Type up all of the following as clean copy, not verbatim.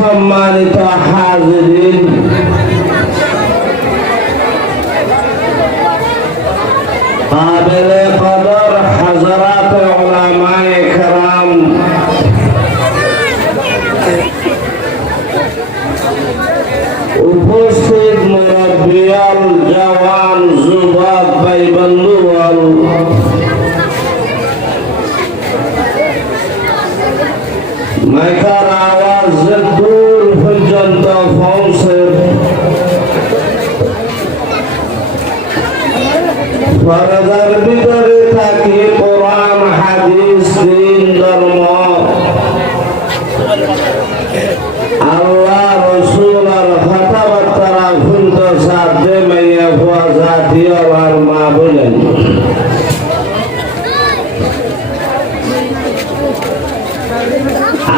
সম্মানিত হাজিরিন, কাবিলে কদর হযরত উলামায়ে কেরাম, উপস্থিত মুরব্বিয়াল, জওয়ান, যুবক ভাই বন্ধুগণ, মাইকার আওয়াজ দূর পর্যন্ত পৌঁছে পর্দার ভিতরে থাকি কোরআন, হাদিস, দ্বীন, ধর্ম, আল্লাহ রসুল আর কথাবার্তা শুনতে সাথে মাইয়া হওয়া জাতীয় আর মা বলেন,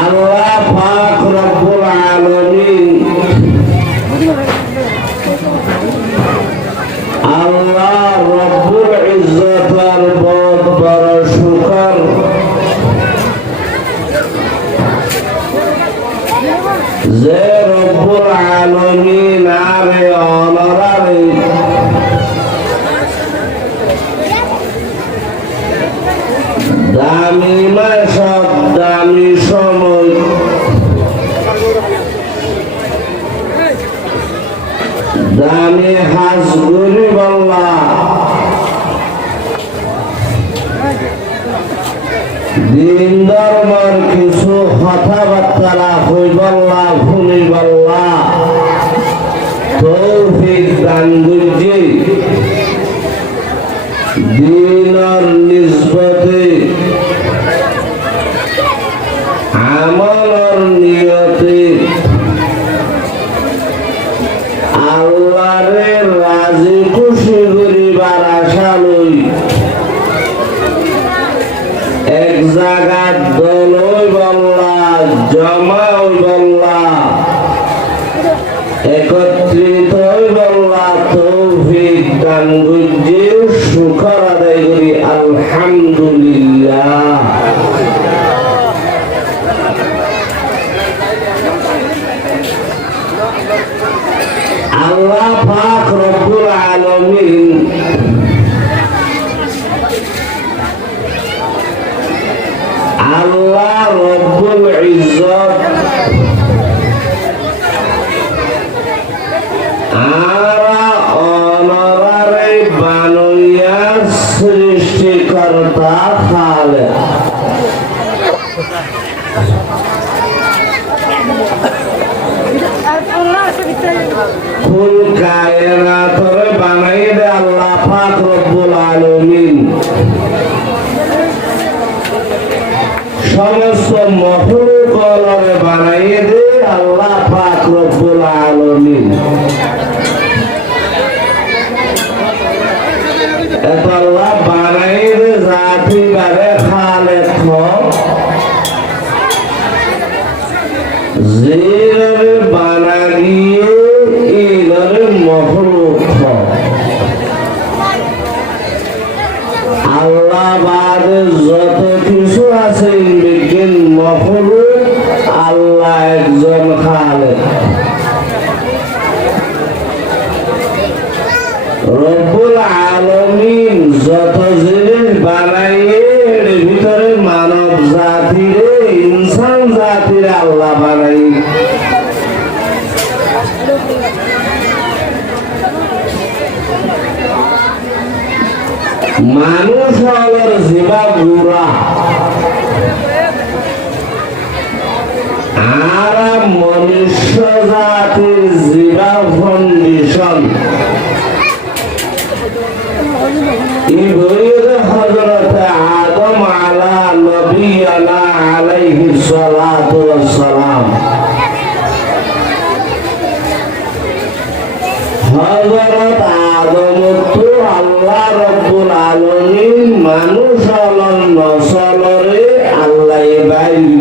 আল্লাহ পাক রব্বুল আলামিন, আল্লাহ রব্বুল ইজ্জতের বহুত বড় শুকর যে রব্বুল আলামিন আরে অনরারে দামি মাসব দামি সময় দামি হাজ গুলি বল্লা দিন ধর্মের কিছু কথাবার্তা হইবল্লা শুনিবল্লা তৌফিক দান বুঝি দিনের নিসবতে আমলের নিয়তে আল্লাহরে রাজি খুশি করিবার আশা লই এক জায়গাত দল হইবল্লা, জমা হইবল্লা, একত্রিত হইবল্লা তৌফিক দান বুঝি শুকর আদায় করি আলহামদুলিল্লাহ। আল্লাহ পাক রব্বুল আলামিন আল্লাহ রব্বুল ইজ্জত আরা অনরারে বানাইয়া সৃষ্টিকর্তা খালেক কুল কায়নাতরে বানাই দে আল্লাহ পাক রব্বুল আলামিন, সমস্ত মখলুকরে বানাই দে আল্লাহ পাক রব্বুল আলামিন। এত আল্লাহ বানাই দে জাতি বারে খালেক জিরে বানাগিয়ে ইলরে মখলুক আল্লাহ বাদে যত কিছু আছে বিজ্ঞান মখলুক, আল্লাহ একজন খালেক রব্বুল আলামিন। যত জিনিস বানাইয়ে এর ভিতরে মানব জাতিরে, ইনসান জাতিরে আল্লাহ বানাই। মানুষ হলের জীবা গুড়া আর মনুষ্য জাতির জীবা ফাউন্ডেশন। এই বইয়ের হযরত আদম আলা নবিয়ানা আলাইহিস সালাতু ওয়াস সালাম, হযরত আদম তো আল্লাহ রব্বুল আলামিন মানুষ হলন নসলরে আল্লাহ বাইরি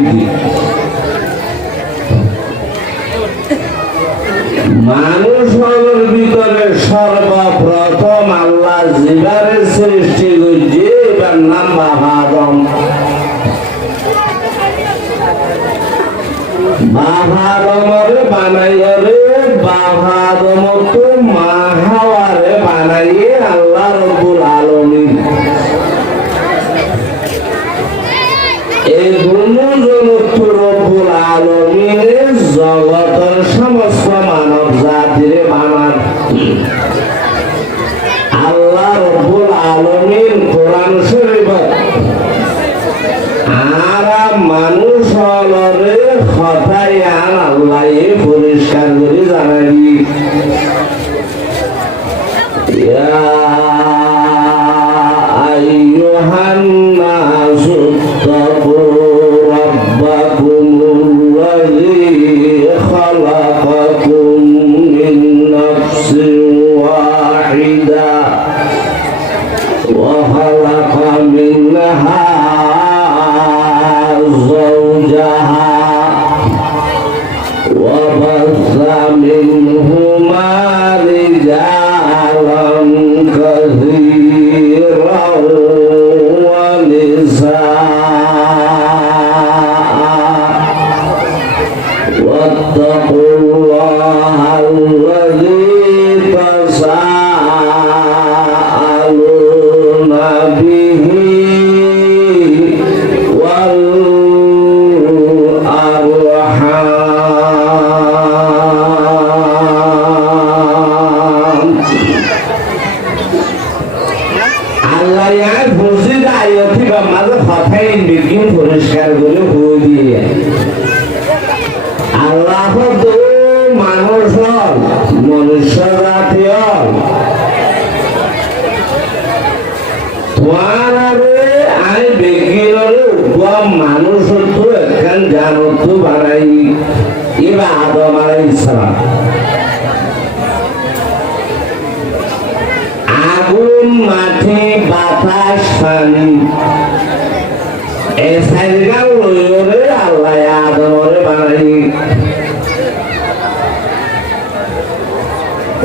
মানুষ হলের ভিতরে সর্বপ্রথম আল্লাহ জীবারে সৃষ্টি করছে, এবার নাম বাবা আদম। বাহাদমরে বানাইয়া রে বাহাদমত মা হাওয়ারে বানাইয়ে আল্লাহ রব্বুল আলামিন এই গুণজনত রব্বুল আলামিনের জগতের সমস্ত মানব জাতিরে বানান আল্লাহ রব্বুল আলামিন কোরআন শরীফে আরা মানুষ হলরে কথাই আন আল্লাহ পরিষ্কার করে জানাবি ইয়া আইয়ুহান নাসু তাকু রাব্বাকুমুল্লাযী খালাকাকুম মিন নাফসিন ওয়াহিদা ওয়া খালাকা মিনহা زوجها وبث منهما رجالا كثيرا ونساء واتقوا الله الذي تساءلون به মানুষ তো একখান জানত বানাই এবার আদম আলাইহিস সালাম আগুন মাটি বাতাস পানি এই সাইগাল লইরে আল্লাহ আদমরে বানাই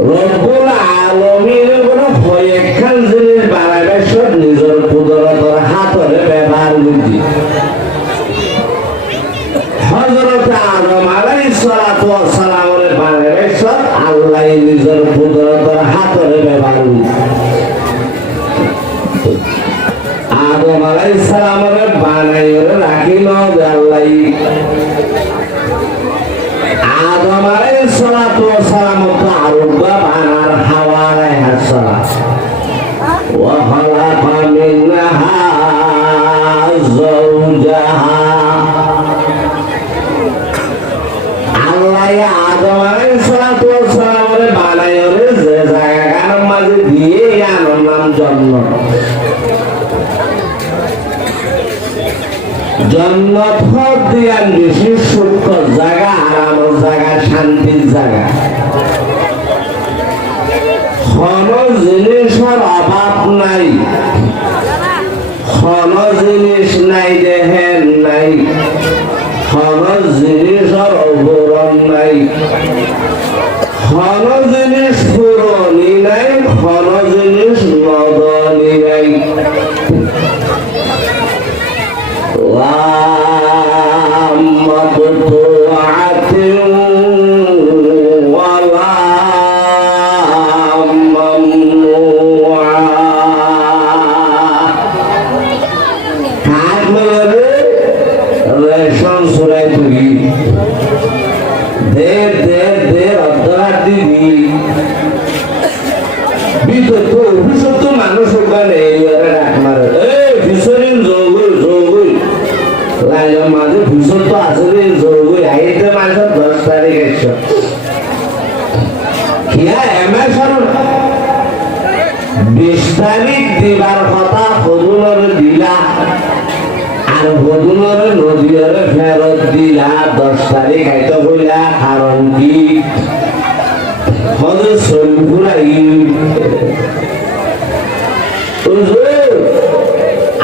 রব্বুল আলামিন কোনো একখান জিনিস বানাইবে সব নিজের কুদরতের হাতরে ব্যবহার করছি হযরত আদম আলাইহিস সালাতু ওয়াস সালামের বানাইবে সব আল্লাহ নিজের কুদরতের হাতরে ব্যবহার করছি আদম আলাইহিস সালামের বানাইরে রাখিল আল্লাহ আদম আলাইহিস সালাতু ওয়াস সালাম তো আরবা বানার হাওয়া আলাইহিস সালাম ওয়া খালাকা মিনহা যাওজাহা আল্লাহ আদম আলাইহিস সালাতু ওয়াস সালামের বানাইরে যে জায়গার মাঝে দিয়ে আনার নাম জান্নাত জান্নাত হদিয়ান বেশি সুখ জায়গা আরামের জায়গা শান্তির জায়গা কোনো জিনিসের অভাব নাই কোনো জিনিস নাই দেখেন নাই কোনো জিনিসের অবরণ নাই কোনো জিনিস পুরনি নাই কোনো জিনিস নদনি নাই মানুষ ওখানে মাঝে ভূষণ তো আসলে জরুরি আইতে মাসে 10 তারিখ এসো কিয়া এমএসন 20 তারিখ দিবার কথা হজুরের দিলা আর হজুরের নদীর ফেরত দিলা 10 তারিখ আইতে কইলা কারণ কি হজুর সলপুর আই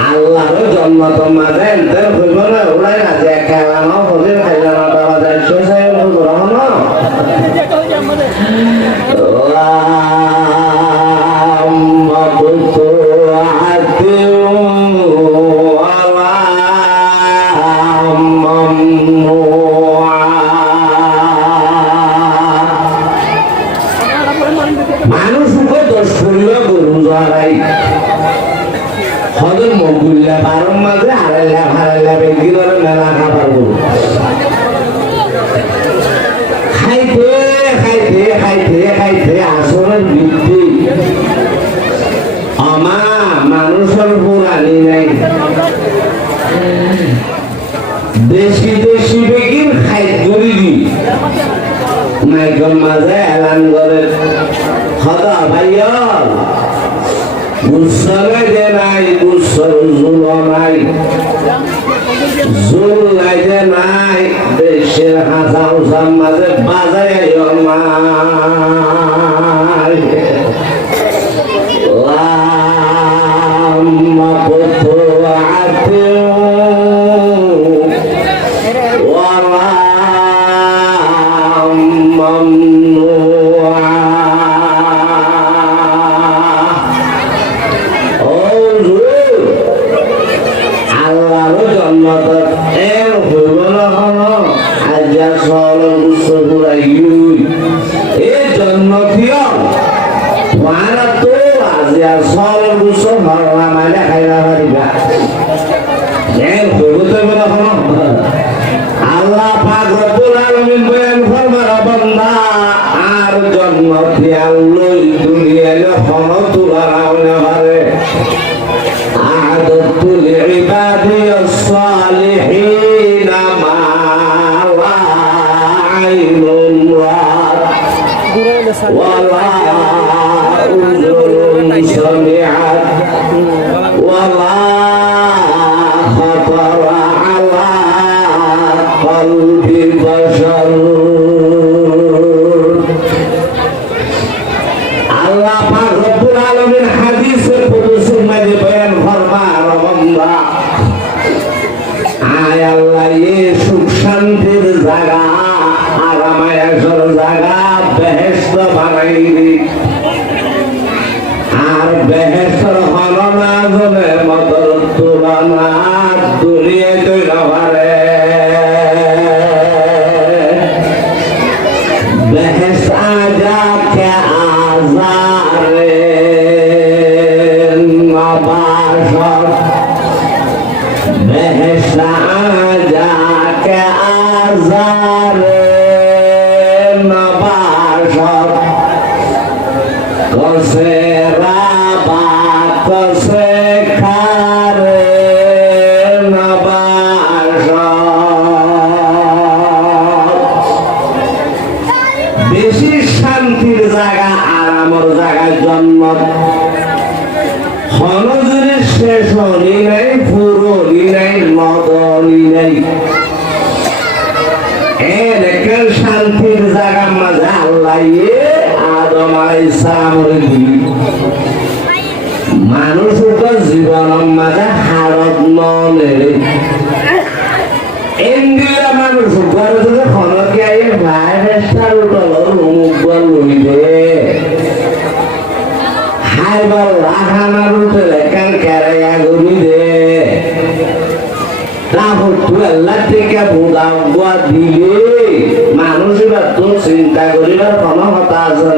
আল্লাহর জন্মত মাঝে এনতের হইব না ওরাই না যে খেলানো হদিন খাইলানো তারা যায় সোসাই গ্রহণ বারো মাঝে হারাইলা বেঙ্গি করে মেলা খাবার করবো খাইতে খাইতে খাইতে খাইতে আসরের বৃদ্ধি আমা মানুষের পুরানি নাই দেশি দেশি বেগিন খাইত করি দি মাইকর মাঝে এলান করে খদা ভাইয়া গুসলে যে নাই গুসল জুল নাই জুল নাই যে নাই দেশের হাসা উসার মাঝে বাজায় নাই লাম্মা কুতুআতে ওয়া মামনুআ আল্লাহর জন্নত এর হইল না আজ্জা সরল গুসগুড়াইয়ু এই জন্নতীয় ওয়ানা তো আজ্জা সরল গুস হরলা মানে খাইলা পারিবা এর হইল তো বলা হলো আল্লাহ পাক রব্বুল আলামিন বয়ান ফরমার বান্দা আর জন্নতি আল্লাহ দুনিয়ায় হলো তোলা রাওনা পারে أعددت لعبادي الصالحين ما لا عين رأت ولا أذن سمعت ولا خطر على قلب بشر আল্লাহ পাক রব্বুল আলামিন হাদিসের কুদসির মাঝে বয়ান ফরমান বান্দা আয় আল্লাহ এই সুখ শান্তির জায়গা আরামায়াসের জায়গা বেহেশত বানাইলি আর বেহেশতর হলো না জনের মতর তুলনা দুনিয়ায় তৈরি পারে বেহেশত আজা কে আজারে নবাসর বেহেশত আজা কে আজারে নবাসর কসে রাবা কসে খারে বেশি শান্তির জায়গা আরামর জায়গায় জন্ম হনজুরি শেষ হলি নাই পুরনি নাই নদনি নাই এর শান্তির জায়গার মাঝে আল্লাহ আদম আলাইহিস সালামের দিল মানুষ জীবনের মাঝে হারত নলে ইন্দিরা মানুষ ঘরে যদি খনকে আই ভাইরাসটার উঠল মুখ বল লইবে হাইবার লাখানার উঠলে কান কেরাইয়া গরি দে তারপর তুই আল্লাহ থেকে বুঝা গুয়া দিলে মানুষ এবার তোর চিন্তা করিবার কোনো কথা আছে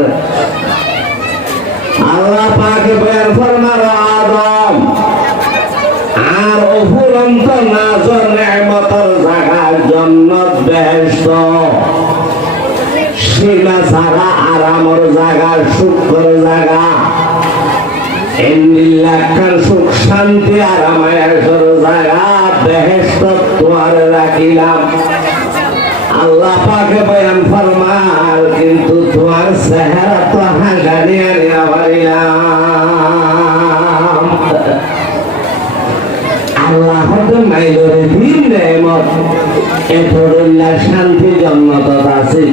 আল্লাহ পাকে বয়ান ফরমার আদম আর অফুরন্ত নাজর নেমতর জায়গার জন্নত বেহেশত সীমা জায়গা আরামর জায়গা সুখর জায়গা এন্দিল্লাখান সুখ শান্তি আরামায়াসর জায়গা বেহেশত তোমার রাখিলাম আল্লাহ পাকে বয়ান ফরমার কিন্তু তোমার চেহারা তো হাসানিয়া নিয়া পারিলাম আল্লাহ হয়তো মাইলরে দিন নেমত এতরুল্লাহ শান্তি জন্মত আছে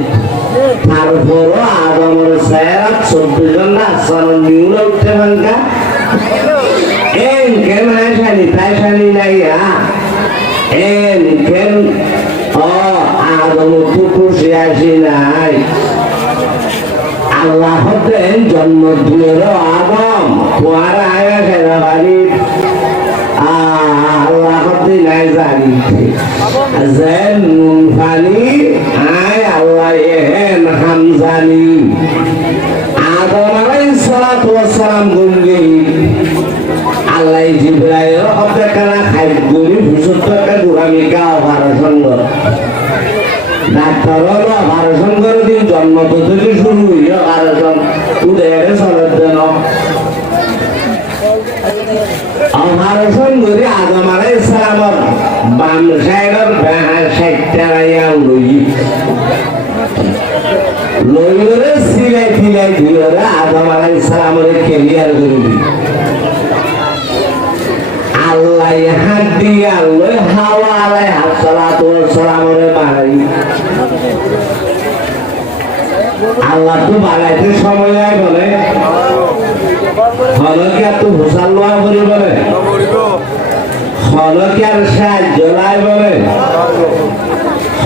তারপরও আদমের চেহারা 24 ঘন্টা আসন নিউল উঠতে ভাঙ্গা এন কেন হাসানি তাই শানি নাই এন কেন আদম তো খুশি আসি নাই আল্লাহ হতেন জন্ম দিয়ে আদম তোমার আয়া খেলা বাড়ি আল্লাহ হতে নাই জানি যেন নুন ফানি আয় আল্লাহ এহেন হামজানি আদম আলাইহিস সালাতু ওয়াস সালাম গুনগে আল্লাহ জিবরাইল অপেক্ষা ডাক্তার হলো অপারেশন করে দিন জন্ম তো থেকে শুরু হইল অপারেশন উদয়ের চলের জন্য অপারেশন করে আদম আলাইহিস সালামের বাম সাইডের সাইডটা রাইয়া লইরে সিলাই ফিলাই ধুইরে আদম আলাইহিস সালামের ক্লিয়ার করে দিই আল্লাহ হাত দিয়ে আল্লাহ হাওয়া আলাইহিস সালাতু ওয়াস সালামের বাড়াই আল্লাহ তো বাড়াইতে সময় লাগে বলে হলকে এত ভূষাল লয় করি বলে হলকে আর সাহায্য লাই বলে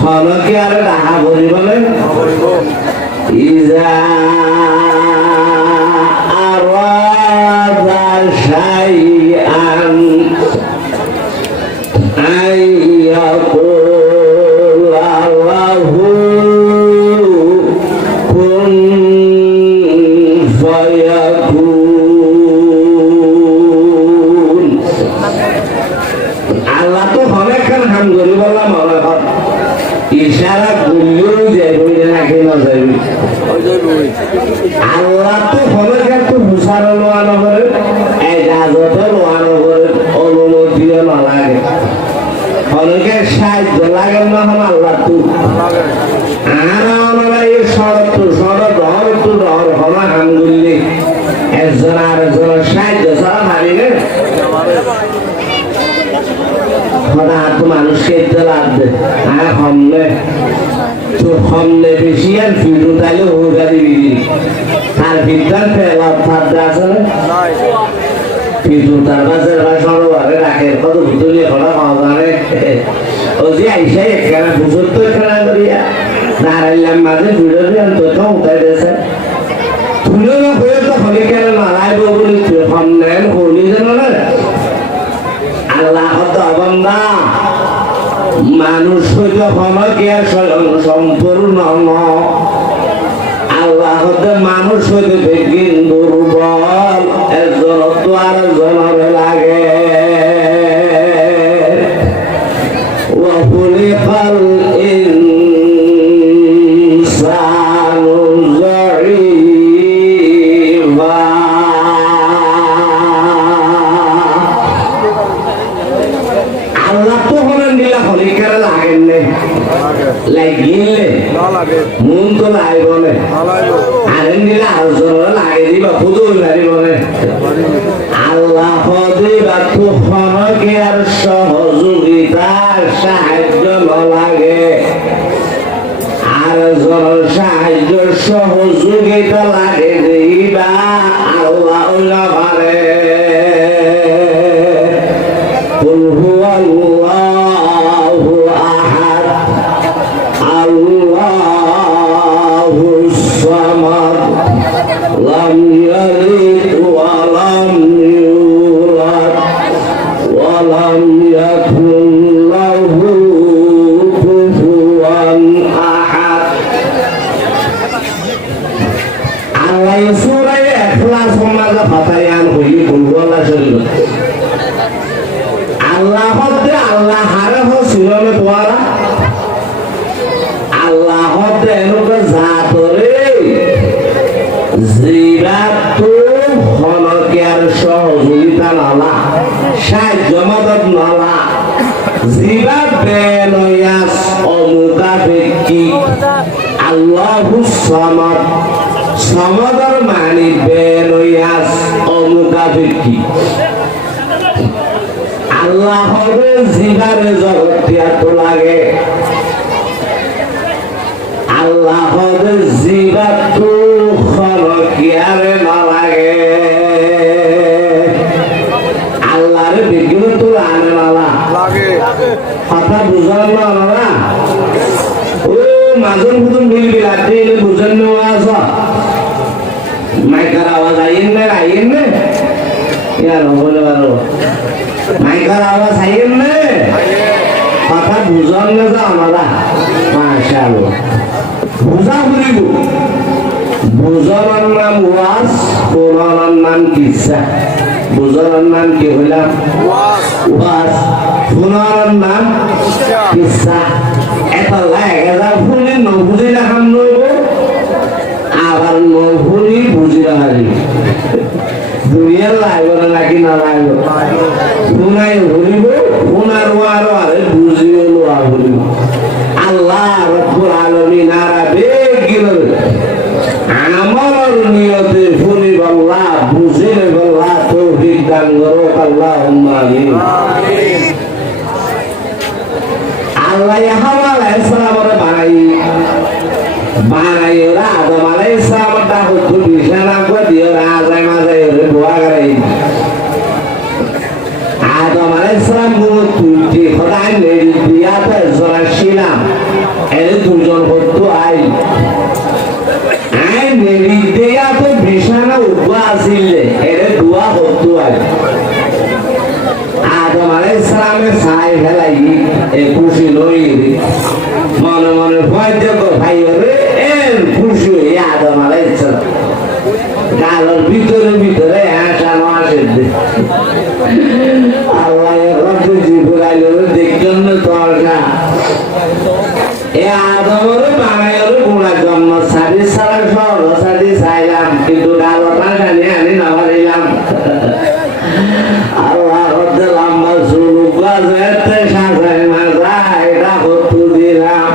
হলকে আর ডাহা করি বলে ইজা আরাদা শাইআন আইয়াকুলা লাহু কুন ফায়াকুন আল্লাহ তো অনেকক্ষণ হাম করি বললাম মনে হয় ইশারা করলেও যাইবই নাকি না যাইবি আল্লাহ তো অনেকক্ষণ তো হুসারো লোয়ানো করে এই রাজতে লোয়ানো করে অনুমতিও না লাগে অনেকের সাহায্য লাগে না হন আল্লাহ তো আর আমরা এই শরত ডর হনা হাম করলে একজন আর একজনের সাহায্য ছাড়া ভাবি না তো মানুষকে ইতে লাগবে আর হমনে বেশি আর ফিরু তাইলে হোগা দিবি তার ভিতর ফেলা থাকতে আছে না ফিরু তার বাজার বা সরবারে রাখে কত ভুতুলি খোলা পাওয়া জানে ও যে আইসাই একখানা বুঝুর তো খেলা করিয়া দাঁড়াইলাম মাঝে ভিড়ে দিয়ে তো উঠাই দিয়েছে তুলে না হয়ে তো হলে কেন নারাইব বলি হমনে হলি যেন না আল্লাহ বান্দা মানুষ যখন সম্পূর্ণ আল্লাহ মানুষ হইতে বেগিন দুর্বল একজন তো আর জনের লাগে ওয়াহুলিকাল ইনসানু যাঈফা আল্লাহ তো হলেন দিলা হলিকার লাগেন নে লাগিলে মন তো লাগব নে আরেন দিলা আরজর লাগে দিবা খুদু লাগব নে আল্লাহ দিবা তো হনকে আর সহযোগিতা সাহায্য লাগে আরজর সাহায্য সহযোগিতা লাগে দিবা আল্লাহ উল্লাহ ভারে قل هو الله أحد الله الصمد لم يلد ولم يولد ولم يكن له كفوا أحد الله سورة إخلاص ماذا فتيان هي قل هو الله شريك আল্লাহ হতে আল্লাহ হারে হসিলনে তোয়ারা আল্লাহ হতে এনুকে জাতরে জিরাত হনকের সহযোগিতা নালা সাহায্য মদত নালা জিরাত বেনয়াস অমুকা ব্যক্তি আল্লাহুস সামাদ সমাদর মানি বেনয়াস অমুকা ব্যক্তি আল্লাহ হবে জিবারে জগতিয়া তো লাগে আল্লাহ হবে জিবা তো খরকিয়ারে না লাগে আল্লাহরে বিজ্ঞান তো আনে নালা লাগে কথা বুঝার না ও মাঝন ফুদন মিলবি রাতে এলে বুঝান নেওয়া আস মাইকার আওয়াজ আইন না ইয়ার বলে পারো মাইকার আওয়াজ আইন না কথা বুঝান না যা আমরা মাশাআল্লাহ বুঝা বুঝিব বুঝানোর নাম ওয়াজ কোরআনের নাম কিসা বুঝানোর নাম কি হইলাম ওয়াজ কোরআনের নাম কিসা এটা লাগে যা আলামিন আরাবে গিল আমার নিয়তে ফুলি আল্লাহ বুঝিলে আল্লাহ তৌফিক দান করো আল্লাহুম্মা আমিন আল্লাহ হাওয়া আলাইহিস সালামের বানাই ওরা আদম আলাইহিস সালামের দাওয়াত বিছানা করে দিয়ে রাজা মাঝে দোয়া করে আদম আলাইহিস সালাম তুলতে খোদাই নেই দিয়াতে জরা ছিলাম এর দুজন হতো আই নেই দিয়াতে বিছানা উঠবা আসিলে এর দোয়া হতো আই আদম আলাইহিস সালামের ছাই ফেলাই এ খুশি লই মনে মনে ভয় দেখো ভাই রে এর খুশি হয়ে আদম আলাইহিস সালাম গালের ভিতরে ভিতরে হাসানো আসে আল্লাহ রব্বে জিবরাইল দেখছেন না তোরা এ আদমের বানাইর গুণা জন্ম সারি সারা সর সারি চাইলাম কিন্তু গালটা জানি আমি না পারিলাম আল্লাহ রব্বে লম্বা শুরু গাজেতে সাজাই মাজা এটা হতু দিলাম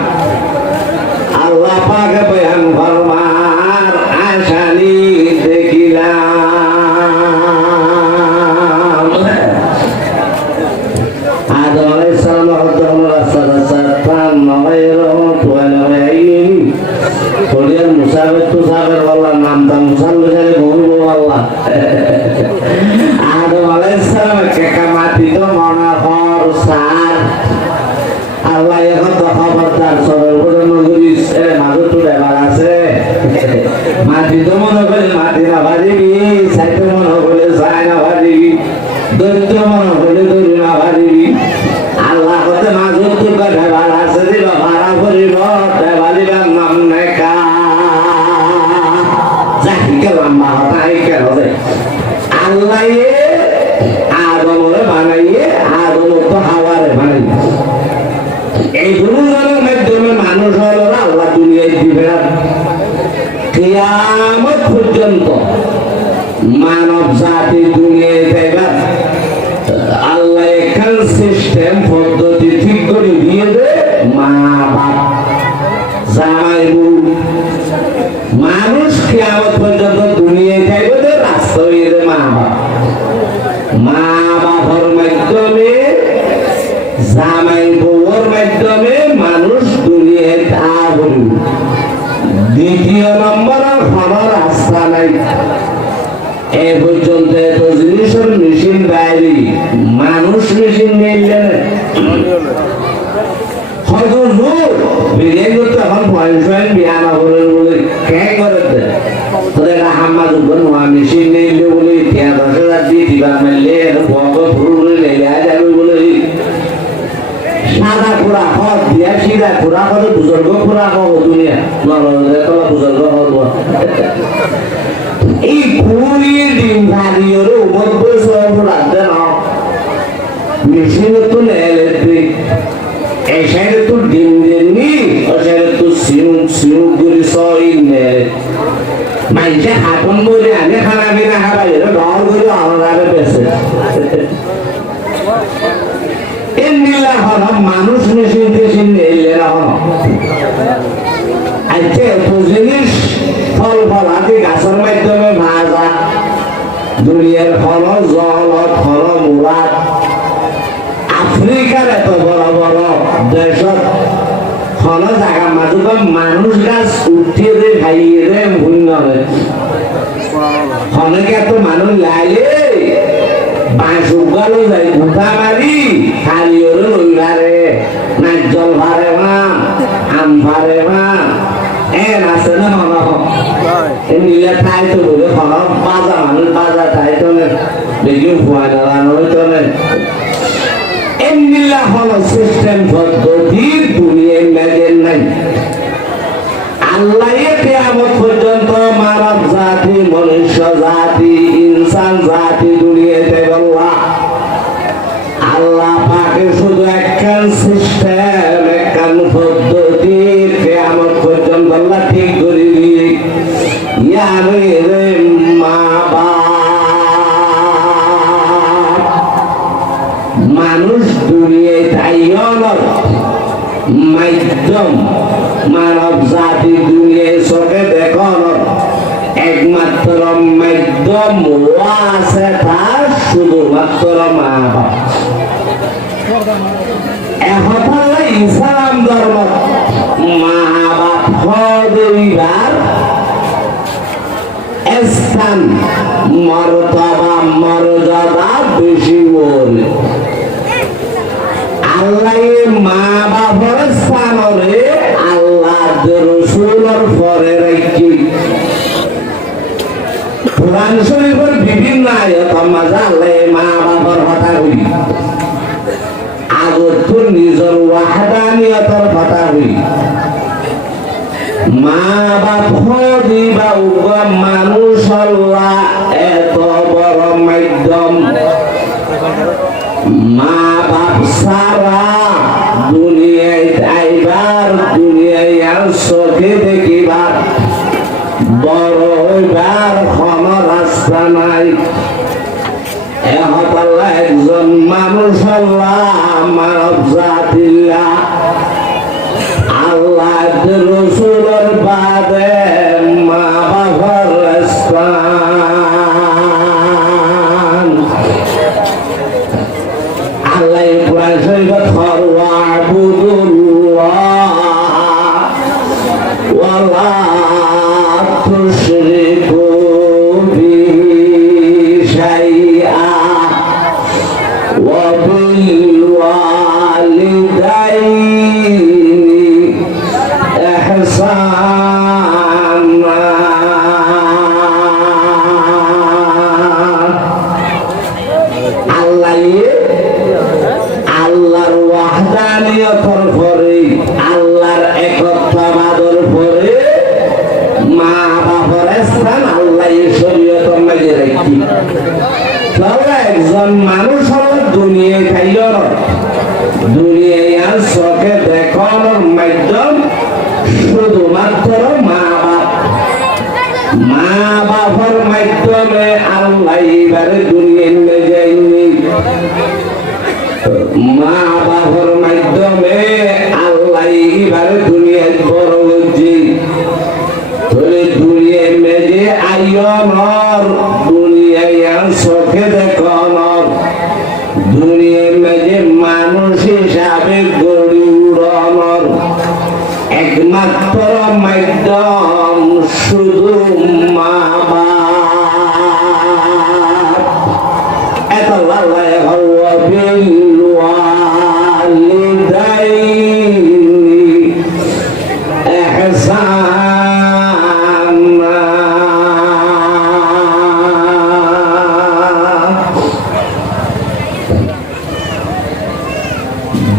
আল্লাহ পাকে বয়ান ফরমার আশানি দেখিলাম আদম আলাইহিস সালাম প্রাণ নয় তোর মুসাফির তো সাবের আল্লাহ নামটা মুসাফির বলবো আল্লাহ আদম আলাইহিস সালাম কেকা মাটি তো মনা হর সার আল্লাহ এখন তো খবরদার সবের উপরে নজরিস এর মাঝে তো ব্যাপার আছে মাটি তো মনে করে মাটি না ভাজিবি সাইতে মনে করে সাই না ভাজিবি দৈত্য মনে করে দৈত্য না ভাজিবি আল্লাহ হতে মাঝে তো ব্যাপার আছে যে ভাড়া করিব দেবালিবার নাম নেকা যাকে লম্বা হতাই কেন আল্লাহ আদমরে বানাইয়ে আদম তো হাওয়ারে বানাই এই দুজনের মাধ্যমে মানুষ হলো আল্লাহ দুনিয়ায় দিবে কিয়ামত পর্যন্ত মানব জাতি দুনিয়ায় দেবার আল্লাহ এখান সিস্টেম পদ্ধতি ঠিক করে দিয়ে দে মা বাপ জামাই বউ মানুষ কিয়ামত পর্যন্ত দুনিয়ায় থাকবে রাস্তা হয়ে মা বাপ মা বাবার মাধ্যমে জামাই বউর মাধ্যমে মানুষ দুনিয়ায় থাকবে দ্বিতীয় নম্বর কোনো রাস্তা নাই এ পর্যন্ত এত জিনিসের মেশিন বাইরে মানুষ মেশিন নিলে হয়তো বিরিয়ানি করতে এখন পয়েন্ট বিয়া না বলে বলে কে করে তোদের হাম্মা দুপুর নোয়া মেশিন নিলে বলে 10,000 দিয়ে দিবা মারলে বঙ্গ ফুল লেগে যাবে বলে সাদা খোরা হদ দিয়া সিধা খোরা হদ বুজুর্গ খোরা হব দুনিয়া নরদের তোলা বুজুর্গ হব এই পুরির ডিম ভারিওর উপর বসে রাখতে না মেশিন তো ইলেকট্রিক এই সাইডে তো ডিম দেননি ও সাইডে তো সিউ করে সই নে মাইজে হাতন বলে আনে খানা বিনা খাবার এর ডর করে আলাদা বেসে এমনিলা হল মানুষ মেশিন টেশিন নিলে না হল আচ্ছা এত জিনিস ফল ফলাতে গাছের মাধ্যমে ভাজা দুনিয়ার ফল জল ফল মুরাদ আফ্রিকার এত বড় বড় দেশত ফল জায়গা মাঝে মানুষ গাছ উঠিয়ে দে খাইয়ে দে ভুল হয় অনেকে এত মানুষ লাইলে বাঁশ উগালো যাই গুটা মারি খালি ওরে লইবারে না জল ভারে মা আম ভারে মা এন আছে না মনে নিলে ঠাই তো বলে ফল বাজা মানুষ বাজা ঠাই তো বেগুন ফুয়া দাঁড়ানো তো এমনিলা হল সিস্টেম পদ্ধতির দুনিয়ায় মেজেন নাই আল্লাহ কিয়ামত পর্যন্ত মানব জাতি মনুষ্য জাতি ইনসান জাতি দুনিয়াতে আল্লাহ আল্লাহ পাকে শুধু একখান সিস্টেম একখান পদ্ধতি কিয়ামত পর্যন্ত আল্লাহ ঠিক করে দিয়ে ইয়ারে রে মা বাপ মানুষ দুনিয়ায় তাইয়ন মাধ্যম মানব জাতি দুনিয়ায় চোখে দেখানোর একমাত্র মাধ্যম আছে তার শুধুমাত্র মা বাপ। এখন ইসলাম ধর্ম মা বাপ হইবার স্থান মর্তবা মর্যাদা বেশি বলে আল্লাহ মা বাবার স্থানরে আল্লাহ রসুলের পরে রাখি কোরআন শরীফের বিভিন্ন আয়াত মাঝে আল্লাহ মা বাবার কথা হই আগত নিজের ওয়াহদানিয়তের কথা হই মা বাপ দিবা মানুষ এত বড় মাধ্যম মা বাপ সারা দুনিয়ায় আইবার দুনিয়ায় আর চোখে দেখিবার বড় হইবার কোন রাস্তা নাই। একজন মানুষ মানব জাতিল্লা আল্লাহ রসুলের বাদে মা বাবার স্থান আল্লাহ কোরআন শরীফে ফারওয়াবুদুল্লাহ ওয়ালা তুশরিকু বিহি শাইআ ওয়া বিল ওয়ালিদাইনি ইহসানা। আল্লাহর ওয়াহদানিয়তের পরে আল্লাহর একত্ববাদের পরে মা বাবার স্থান আল্লাহ শরীয়তের মাঝে রাখি। তবে একজন মানুষ দুনিয়ায় খাইল দুনিয়ায় আর চোখে দেখানোর মাধ্যম শুধুমাত্র মা বাপ। মা বাবার মাধ্যমে আল্লাহ এবারে দুনিয়ায় নিয়ে যায়নি। মা বাবার মাধ্যমে আল্লাহ এবারে দুনিয়ায় বড় হচ্ছে দুনিয়ায় মেজে আইয়নর দুনিয়ায় আর চোখে দেখানোর দুনিয়ায় মেজে মানুষ হিসাবে গড়ি উড়ানোর একমাত্র মাধ্যম শুধু মা বাপ। এত আল্লাহ হওয়া বিল ওয়ালিদাইনি ইহসানা।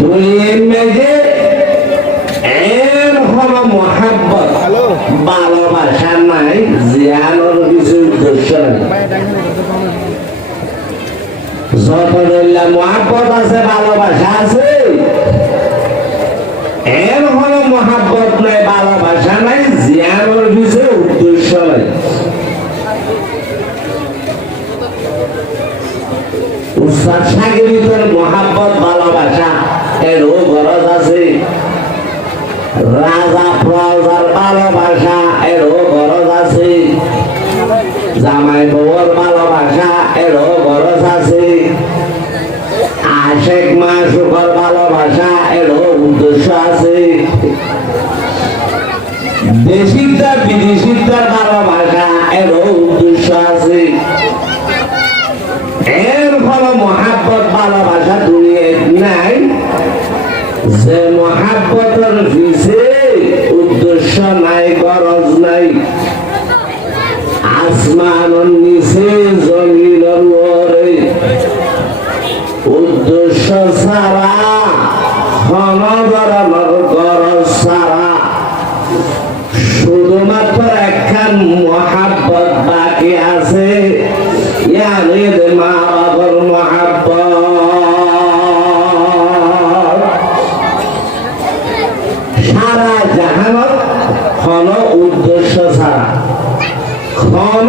দুনিয়ার মেঝে এর হলো মহাব্বত ভালোবাসা নাই জিয়ানোর কিছু উদ্দেশ্য নাই। যত ধরলে মহাব্বত আছে ভালোবাসা আছে এর হলো মহাব্বত নাই ভালোবাসা নাই জিয়ানোর কিছু উদ্দেশ্য নাই। উস্তাদ শাগিরিদের মহাব্বত ভালোবাসা এরও গরজ আছে। রাজা প্রজার ভালোবাসা এরও গরজ আছে। জামাই বউর ভালোবাসা এরও গরজ আছে। আশেক মাসুকর ভালোবাসা এরও উদ্দেশ্য আছে। দেশিকদার বিদেশিকদার ভালোবাসা এরও উদ্দেশ্য আছে। এর ফলে মহাব্বত ভালোবাসা দুনিয়ায় নাই যে মহাব্বতের পিছে উদ্দেশ্য নাই গরজ নাই। আসমানের নিচে জমিনের উপরে উদ্দেশ্য ছাড়া কোন ধরনের গরজ ছাড়া শুধুমাত্র একখান মহাব্বত বাকি আছে ইয়ানি মা বাবার মহাব্বত। সারা জাহানত কোন উদ্দেশ্য ছাড়া কোন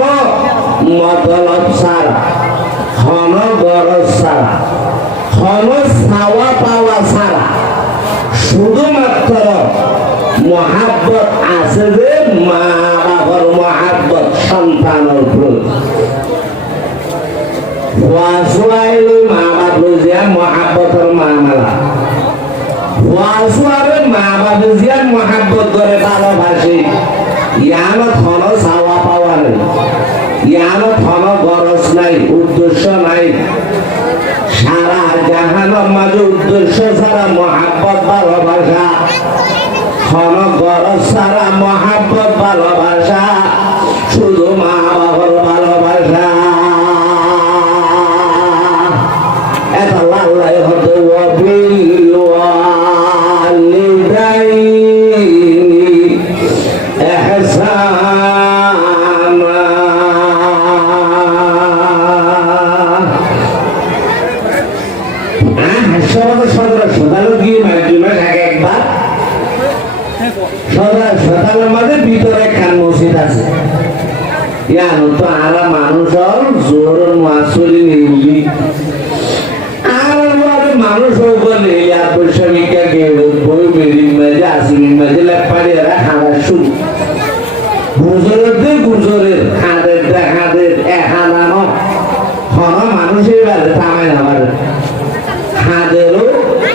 মতলব ছাড়া কোন গরজ ছাড়া কোন চাওয়া পাওয়া ছাড়া শুধুমাত্র মহাব্বত আছে যে মা বাবার মহাব্বত সন্তানের প্রতি মা বাপ মহাব্বতের মামলা মা বাবা যে মহাব্বত করে ভালোবাসে ইয়ানো ধন চাওয়া পাওয়া নেই ইয়ানো ধন গরজ নাই উদ্দেশ্য নাই সারা জাহানের মাঝে উদ্দেশ্য ছাড়া মহাব্বত ভালোবাসা ধন গরজ ছাড়া মহাব্বত ভালোবাসা শুধু মা বাবার ভালোবাসা এত লাল্লাই হতে সকালের মাঝে ভিতরে খান মসজিদ আছে ইয়ানো তো আরা মানুষ জোর মাসুলি নিউলি আর মানুষ বলে ইয়া বৈশামিকা গেড়ে বই মেরিন মাঝে আসিমিন মাঝে লেপাড়ি এরা খাওয়া শুরু গুজরের খাদের দেখাদের এখানানো হন মানুষের বাড়ি থামায় না বাড়ি খাদেরও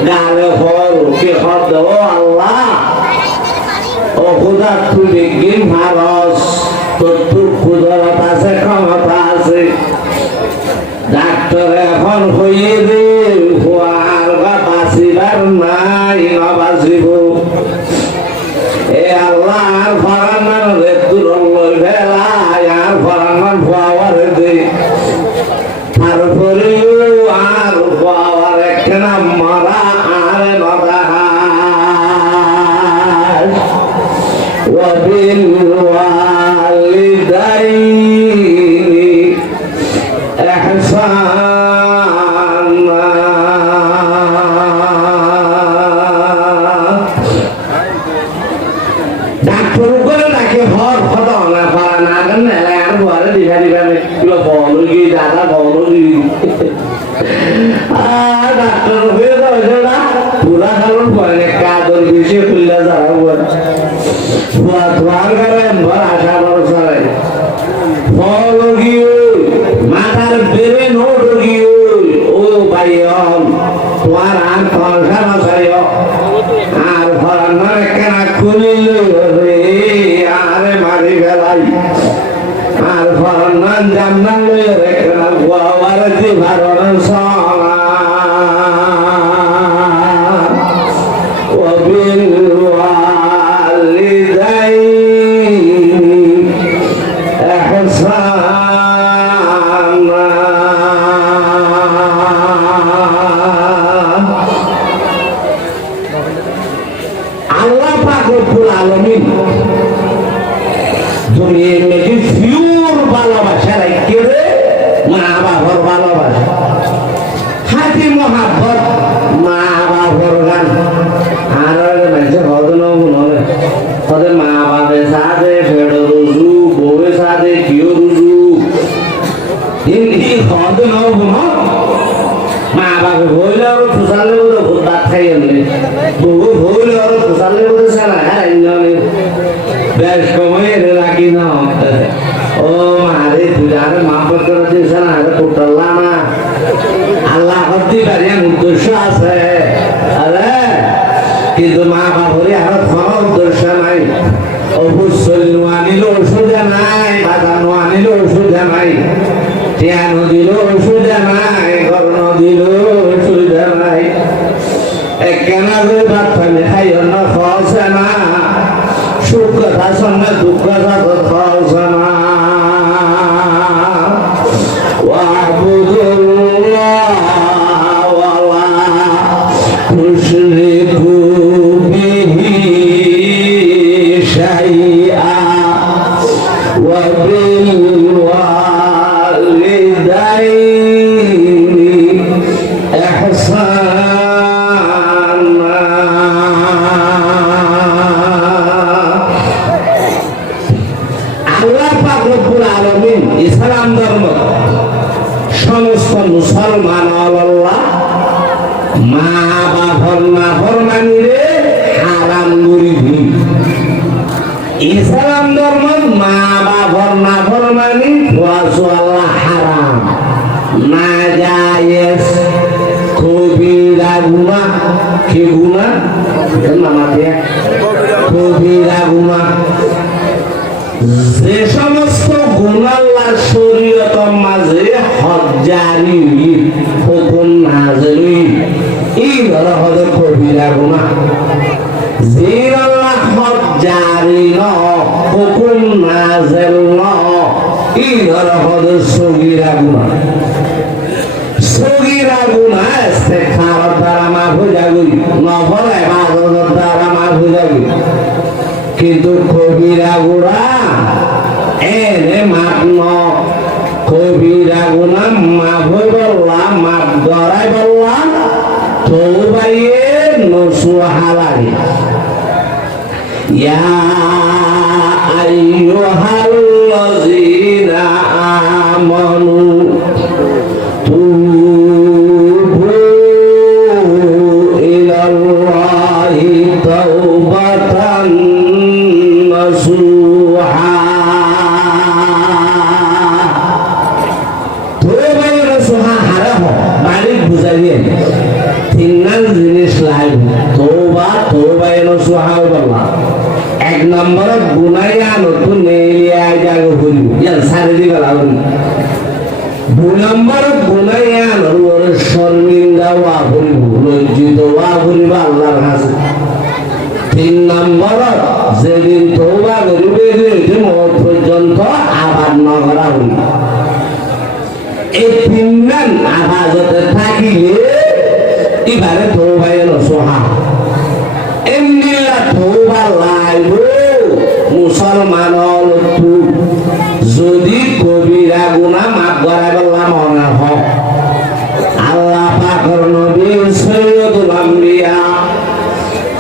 গালে হর কে হর দেব আল্লাহ ও খুদা তুলে গিন ভারস তোর ক্ষুদরত আছে ক্ষমতা আছে ডাক্তার এখন হয়ে রে হওয়ার বা বাঁচিবার নাই না বাঁচিব এ আল্লাহ আর ফরান রে তুরঙ্গল ভেলায় আর ফরান ভুয়ার দে তারপরেও আর ভুয়ার একখানা মরা আর নদা وبالوالدين إحسانا ডাক্তার করে নাকি হর ফটো না পারা না কেন আর ঘরে দিঘা দিঘা কিলো বলো কি দাদা বলো কি ডাক্তার হয়ে যাবে না পুরা কারণ পরে কাদর বিষয়ে খুললে যাওয়া আশা ভরসায় মাথার বেড়ে নোটি ও ভাই তোমার আর সংসার আসায় আর ভরানোর কেনা খুলিল রে আরে মারি ফেলাই আর ভরানোর জামনান রে কেনা গোয়ার যে ভারণ সলা আল্লাহ পাক রব্বুল আলামিন দুনিয়ার মধ্যে পিওর ভালোবাসা রাখে রে মা বাবার ভালোবাসা হাতি মহাব্বত মা বাবার গান আর মানুষের হদন নয় হদে মা বাবার সাথে ফেড়ো রুজু বউয়ের সাথে কিও রুজু এই হদন মা বাবা হইলে আর ফুসালে বলে ভূত ভাত খাই আনলে বউ হইলে আর ফুসালে বলে সারা হ্যাঁ বেশ কমে রাখি না ও মারে তুই আরে মা বাবা করে দিস না আরে পুটাল্লা না আল্লাহ হতে পারে উদ্দেশ্য আছে আরে কিন্তু মা বাবারে আর কোনো উদ্দেশ্য নাই অবশ্যই আনিল ওষুধে নাই বাজানো আনিল ওষুধে নাই টিয়ান দিল ওষুধে নাই কর্ণ দিল ওষুধে নাই একখানা যে ভাত ফেলে খাই অন্য খাওয়াছে না সুখ কথা সঙ্গে দুঃখ কথা খাওয়াছে না ইসলাম ধর্ম সমস্ত মুসলমান আল্লাহ মা বাবার নাফরমানি রে হারাম করিবি ইসলাম ধর্ম মা বাবার না ফরমানি ওয়াসওয়াল্লাহ হারাম নাজায়েজ কবিরা গুনাহ কি গুনাহ নামাতে কবিরা গুনাহ যে সমস্ত গুনাহ আল্লাহর শরীয়তের মাঝে হদ জারি হুকুম নাযিল এই হলো কবিরা গুনাহ যে আল্লাহ হদ জারি ন হুকুম নাযিল ন এই হলো সগীরা গুনাহ সগীরা গুনাহ ইস্তেগফার দ্বারা মাফ হয়ে যাবে নফল ইবাদতের দ্বারা মাফ হয়ে যাবে কিন্তু কবিরা গুনাহ এনে মাফ ন কবিরা গুনাহ মাফ হয়ে বললা মাফ করাই বললা তওবায়ে নসুহা লাগে ইয়া আইয়ুহাল্লাযীনা আমানু তুবু ইলাল্লাহি তাওবাতান নসুহা তওবা নসুহা হারাম মালিক বুঝাইয়ে তিনটা জিনিস লাগবে তওবা নসুহা বলা এক নম্বর গুনাইয়া নতুন নেলিয়া জাগো করি ইয়ার সারে দিবা লাগবে দুই নম্বর গুনাইয়া নর শর্মিন্দা ওয়া করিব লজ্জিত ওয়া করিব আল্লাহর কাছে তিন নম্বর যেদিন তওবা করিবে যে মত পর্যন্ত আবার নগরা হইব এই তিনজন আবাদতে থাকিলে এবারে তওবা নসুহা এমনিলা তওবা লাইব মুসলমান যদি কবিরা গুনাহ মাফ করাই বললাম মনে হয় আল্লাহ পাকের নবী সৈয়দুল আম্বিয়া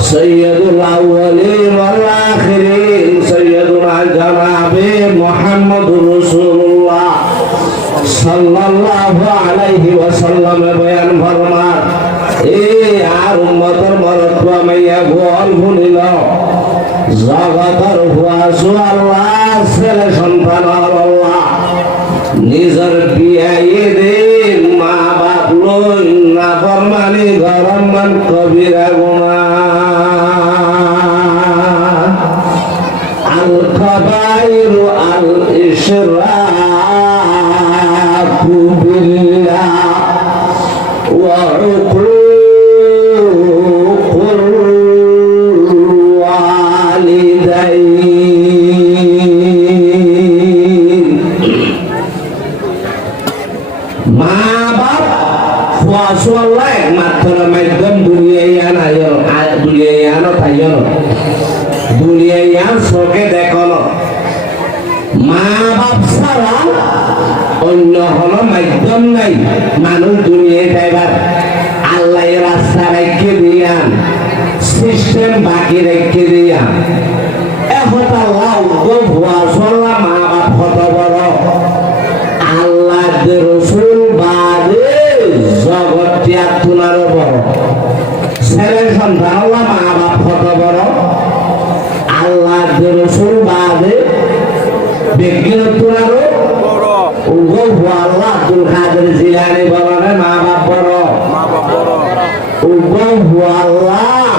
সৈয়দুল আউয়ালিন ওয়াল আখিরিন সৈয়দুনা জনাবে মুহাম্মদুর রাসূলুল্লাহ সাল্লাল্লাহু আলাইহি ওয়াসাল্লাম বয়ান ফরমান আর উম্মতের মরদ মাইয়া গোল ভুলিল জগতের হুয়াসু আল্লাহ ছেলে সন্তান আল্লাহ নিজের বিয়াইয়ে দে মা বাপ লই না ফরমানি গরম মান কবিরা গুনাহ আল কাবাইরু আল ইশরাকু বিল্লাহ ওয়া অন্য হলো মাধ্যম নাই মানুষ দুনিয়ায় যাইবার আল্লাহ রাস্তা রেখে দিয়ান সিস্টেম বাকি রেখে দিয়ান এখন আল্লাহ ভুয়া চল্লা মা বাপ কত বড় আল্লাহ রসুল বাদে জগৎ ত্যাগ তোলারও বড় ছেলে সন্তান আল্লাহ মা বাপ কত বড় আল্লাহ রসুল বাদে ব্যক্তিগত তোলারও আল্লাহ আব্দুল কাদের জিলানী বলেন মা বাপ বড় আল্লাহ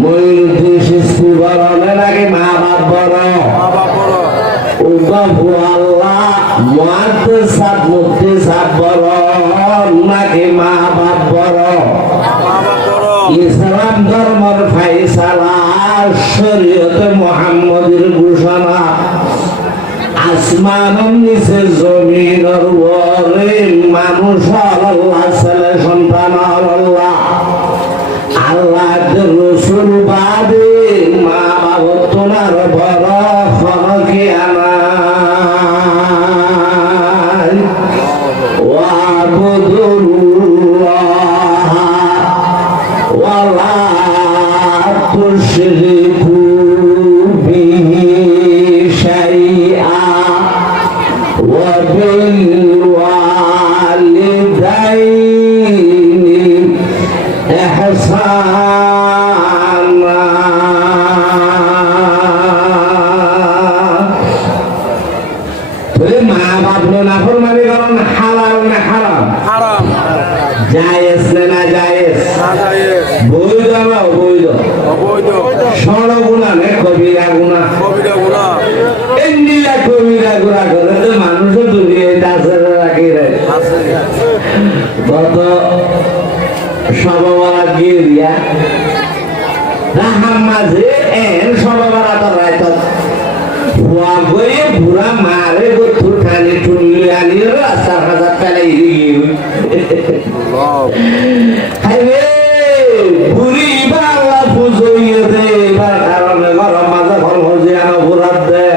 মঈনুদ্দিন চিশতি বলেন নাকি মা বাপ বড় আল্লাহ মুহাদ্দিস সাহেব মুফতি সাহেব বড় নাকি মা বাপ বড় ইসলাম ধর্মের ফায়সালা শরীয়তে মুহাম্মদের ঘোষণা আসমানের নিচে জমিনের উপরে মানুষ আল্লাহ ছেলে সন্তান আল্লাহ আল্লাহ রসুল বাদে মা বাবা তোমার বড় ফরকে আনাই ওয়াবুদুল্লাহ ওয়ালা তুশরিকু বিহি শাইআ وبالوالدين এখন হালাল না হারাম? হারাম। জায়েজ না জায়েজ? না জায়েজ। বৈধ না অবৈধ? অবৈধ। ষড় গুণা না কবিরা গুণা? কবিরা গুনাহ। এন্ডিলা কবিরা গুণা করে তো মানুষের দুনিয়ায় আছে রাখি রে। আছে। গত সববার গিয়ে দিয়া রাহাম মাঝে এন সববার আবার রাইত হুয়া গয়ে বুড়া মারে গথুর খানি টুনলি আনি রাস্তার হাজার ফেলাই দিয়ে হাইরে বুড়ি বাংলা পুজোইয়ে দে এবার কারণে গরম মাঝে ফল হচ্ছে আনো বুড়ার দে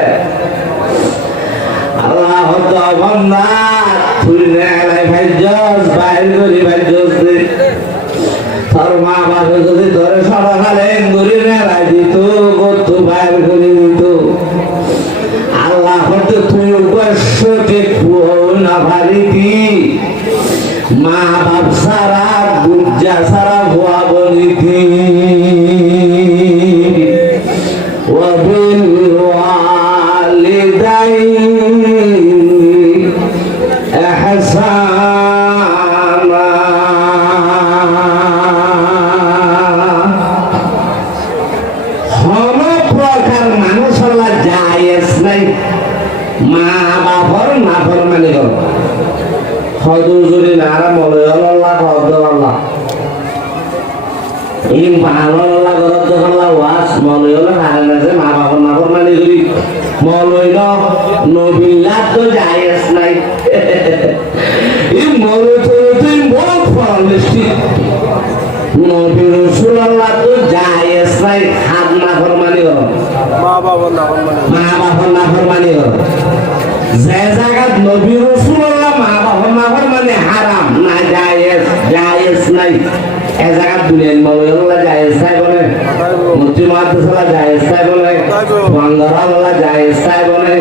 আল্লাহ হতো বন্ধা তুই নেলাই ভাইজস বাইর করি ভাইজস দে তোর মা বাবা যদি ধরে সরা খালে ঘুরে নেলাই দিত গথু বাইর করে দিত আল্লাহ হতো তুই উপস্যকে না ভারিতি মা বাপ সারা গুজ্জা সারা ভুয়া বলিতি মা বাবার নাফরমানি করো হদুজুরি নারা মলে আল্লাহ আল্লাহ এই ভালো আল্লাহ করত আল্লাহ ওয়াস মলে হলো হালনাছে মা বাবার নাফরমানি করি মলইল নবিল্লাহ তো জায়েজ নাই এই মলে তো তুই বল ফরলিস্টি নবী রাসূলুল্লাহ তো জায়েজ নাই হাত নাফরমানি করো মা বাবার নাফরমানি। মা বাবার নাফরমানি করো যে জায়গা নবী রাসূলুল্লাহ মা বাবার নাফরমানি হারাম না জায়েজ জায়েজ নাই এ জায়গা দুনিয়ার মাওলানা জায়েজ তাই বলে মুফতি মুহাদ্দিসরা জায়েজ তাই বলে বাংলারা জায়েজ তাই বলে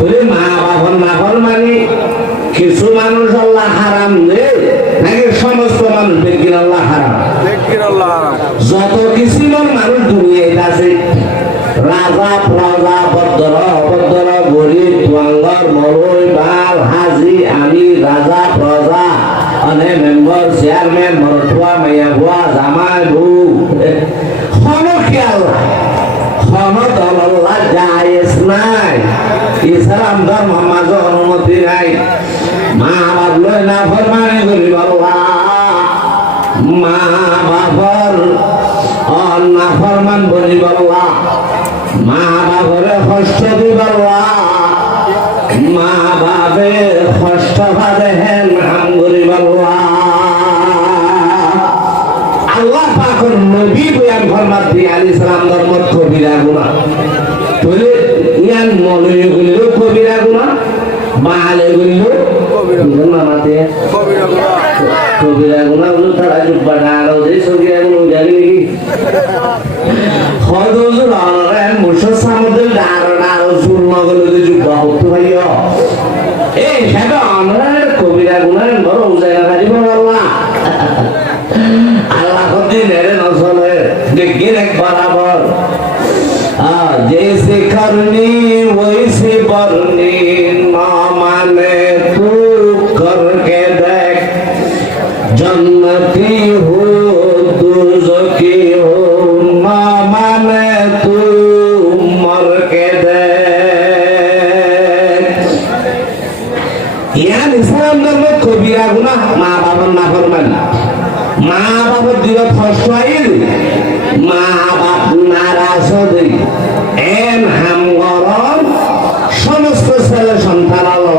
তুই মা বাবার নাফরমানি কিছু মানুষ আল্লাহ হারাম দে নাকি সমস্ত মানুষ দেখেন আল্লাহ হারাম? দেখেন আল্লাহ হারাম। যত কিসিমের মানুষ দুনিয়ায় আছে রাজা প্রজা বদ্র অবদ্র গরিব তুয়াঙ্গর মরই বাল হাজি আমি রাজা প্রজা অনে মেম্বার চেয়ারম্যান মরঠুয়া মাইয়া ভুয়া জামাই বউ হন খেয়াল হন দল্লা জায়েজ নাই ইসলাম ধর্ম মাঝে অনুমতি নাই মা বাপ লয় না ফরমানি করিব আল্লাহ মা বাবার নাফরমান বলিব আল্লাহ মা বাবরে কষ্ট দিব আল্লাহ মা বাবে কষ্ট ভাবে হেন হাম করিব আল্লাহ আল্লাহ পাকের নবী বয়ান ফরমাত দি আলাইহিস সালাম ধর্ম কবিরা গুনাহ বলে ইয়ান মলয় গুলো কবিরা গুনাহ মালে গুলো কবিরা গুনাহ মাতে কবিরা গুনাহ। কবিরা গুনাহ গুলো তারা জুব্বা ডালো যে সগিরা গুলো জানি কি হদুজুর আরে মুশা সামুদ্র ডালো সুরমা গুলো যে জুব্বা হতো ভাইয়া এই সেটা আমরা কবিরা গুনাহ বড় উজাই না দিব আল্লাহ আল্লাহ কদিন এরে নসলে দেখেন এক বরাবর जैसे करनी वैसे बरनी ना माने तू करके देख जन्नती हो दोज़खी हो ना माने तू मर के देख यान इस्लाम धर्म कबीरा गुनाह মা বাবার নাফরমানি মা বাবার দিকে কষ্ট আইল মা বাপ নারাজ হই এন হাম গরম সমস্ত ছেলে সন্তান আল্লাহ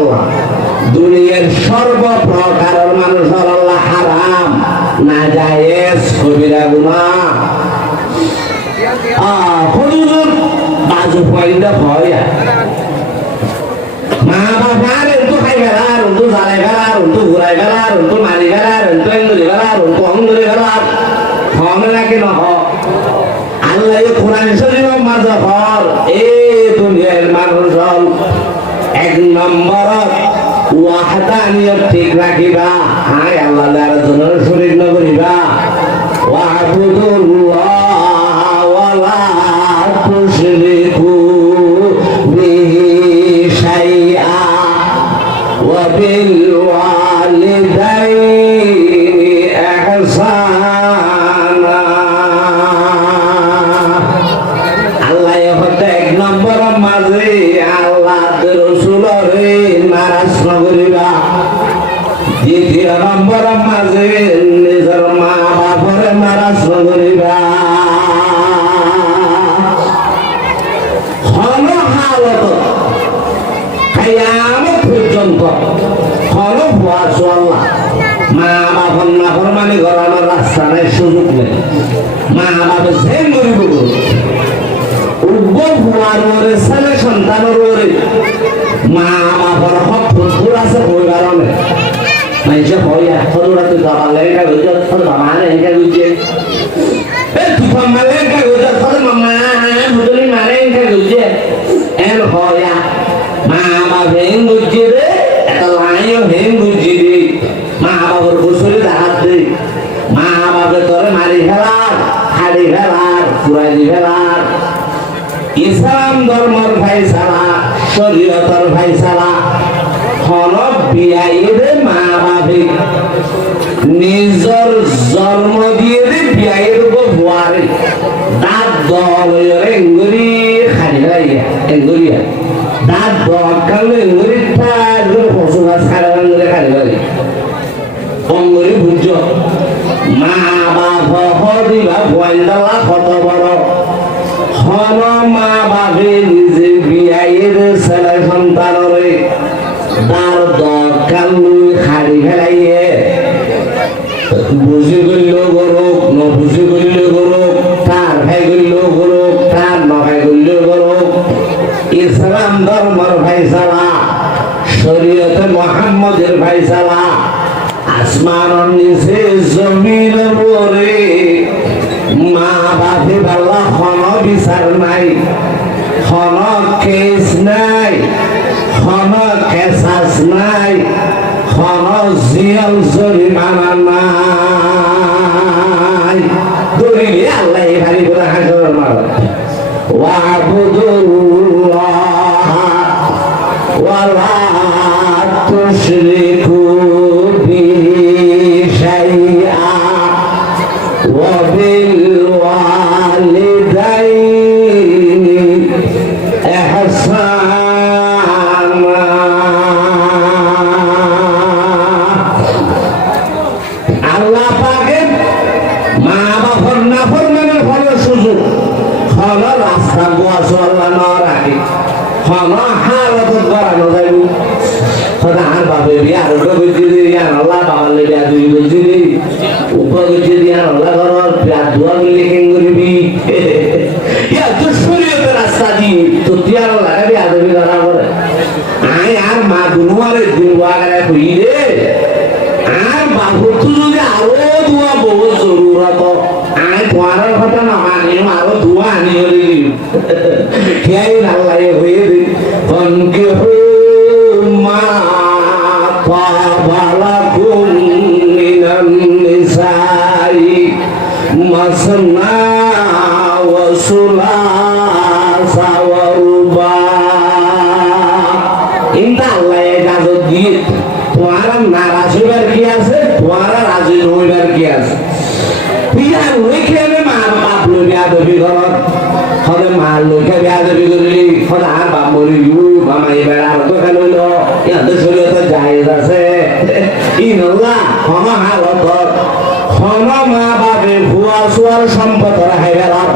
দুনিয়ার সর্বপ্রকারের মানুষ আল্লাহ হারাম না জায়েজ কবিরা গুনাহ হুজুর বাজু পয়দা হয় মা বাবার তো খাই গেলার তো জালে গেলার তো ঘুরাই গেলার তো মারি গেলার তো এঙ্গুলি গেলার তো অঙ্গুলি গেলার হমে নাকি নহ আল্লাহ কোরআন শরীফের মাঝে হল এই দুনিয়ার মানুষ হল এক নম্বর ওয়াহদানিয়ত ঠিক রাখিবা হায় আল্লাহ আর জনের শরীর নগরিবা ওয়াবুদুল্লাহ ওয়ালা তুশরিকু বিহি শাইআ ওয়া বিল সম্পর মাঝে নিজের মা বাপরে নারাজ করিবা হল হালত কিয়ামত পর্যন্ত হল ভুয়া চল্লা মা বাপর নাফরমানি করানোর রাস্তা নাই সুযোগ নেই মা বাপে জেন করিব উগ্র ভুয়ার মরে ছেলে সন্তানের মরে মা বাপর হক ফুল আছে বই কারণে মানুষে হইয়া সদুরা তুই বাবা লেখা গেছে বাবা লেখা গেছে তুই মামা লেখা গেছে মামা বুঝলি মারে লেখা গেছে এন হইয়া মা বাবা হেন বুঝছি রে একটা লাইও হেন বুঝছি রে মা বাবার বসরে হাত দে মা বাবা তোরে মারি ফেলার হাড়ি ফেলার পুরাই ফেলার ইসলাম ধর্মর ফাইসালা শরীয়তর ফাইসালা হল বিয়াইরে মা বাপে নিজর জন্ম দিয়ে দে বিয়াইর বুয়ারে দাঁত দল এঙ্গুরি খালি লাইয়া এঙ্গুরিয়া দাঁত দল কালে এঙ্গুরি তার পশু গাছ খালি এঙ্গুরি খালি লাগে অঙ্গুরি বুঝ মা বাপ দিবা বয়লা কত বড় হল মা বাপে নিজে বিয়াইর ছেলে সন্তানরে তার দরকার লুই খাড়ি ফেলাইয়ে বুঝি করল গরুক ন বুঝি করল গরুক তার ভাই করল গরুক তার নভাই করল গরুক ইসলাম ধর্মর ফাইসালা শরীয়তে মুহাম্মদের ফাইসালা আসমানের নিচে জমিনের উপরে মা বাপে বাল্লা হন বিচার নাই হন কেস নাই হন কেসাস নাই হন জিয়াল জরিমানা নাই দরিলে আল্লাহ ভারী করে হাসর মার ওয়াবুদুল্লাহ ওয়ালা তুশরিকু বিহি শাইআ ওয়া বিল ওয়ালিদাইনি ইহসানা আল্লাহ পাকের মা বাবার নাফরমানের ফল সুযোগ ফল রাস্তা গোয়া চল্লা ন রাখি ফল হালত বাড়ানো যাইব খোদা আর বাপে বিয়া রোড করছি দিয়া আল্লাহ বাবার বিয়া দুই করছি উপর করছি দিয়া আল্লাহ ঘর বিয়া দোয়া করলে কেন করবি ইয়া তো শরীয়তের রাস্তা দি তো তুই আর লাগা বিয়া দেবি ধরা করে আয় আর মা দুনুয়ারে দুয়া করে কই রে আর বাবু তুই যদি আরো দোয়া বহু জরুরত আয় তোমার কথা না মানি আরো দোয়া আনি হলি খেয়াই আল্লাহ হয়ে দে ফনকে মা পাবালাকুম মিনান নিসাই মাসনা ওয়া সুলাসা ওয়া রুবা ইনটা আল্লাহ ইজাজত দিয়ে তোমার নারাজ হইবার কি আছে তোমার রাজি হইবার কি আছে পিয়া লইকে আমি মা বাপ লই বিয়া দেবি ঘরত হলে মা লইকে বিয়া দেবি করলি হলে আর বাপ মরি মামা এবার আর তো খেল হইল ইয়াদের শরীরে তো জায়েজ আছে ইনল্লাহ হন হালত হন মা বাপে ভুয়া সুয়ার সম্পদ রাখাই বেলার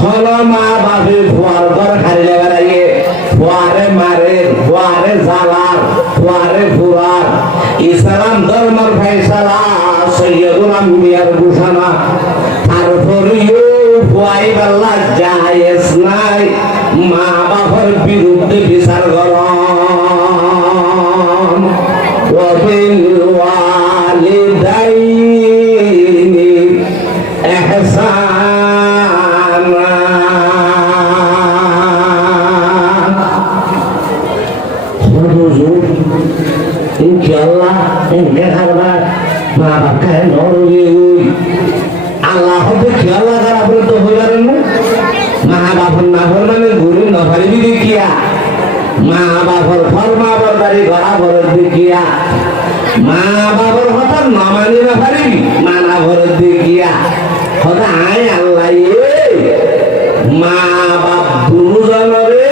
হন মা বাপে ভুয়ার ঘর খাইলে বেড়াইয়ে ফুয়ারে মারে ফুয়ারে জালার ফুয়ারে ফুরার ইসলাম ধর্মের ফাইসালা সৈয়দুল আম্বিয়ার ঘোষণা তারপরেও ফুয়াই বেলা জায়েজ নাই মা বাবার বিরুদ্ধে বিচার করন ওয়াবিল ওয়ালিদাইনি ইহসানা হুজুর ইনশাআল্লাহ এনে খাবার মা বাবা নরগে আল্লাহ হবে খেয়াল্লা করা বলতে হইবারেন না মা বাবার না ফরমানে ঘুরে না পারিবি দেখিয়া মা বাবার ফরমা বরদারি গড়া ভরত দেখিয়া মা বাবার কথা না মানি না পারিবি মানা ভরত দেখিয়া কথা আয় আল্লাহ মা বাপ দুজনরে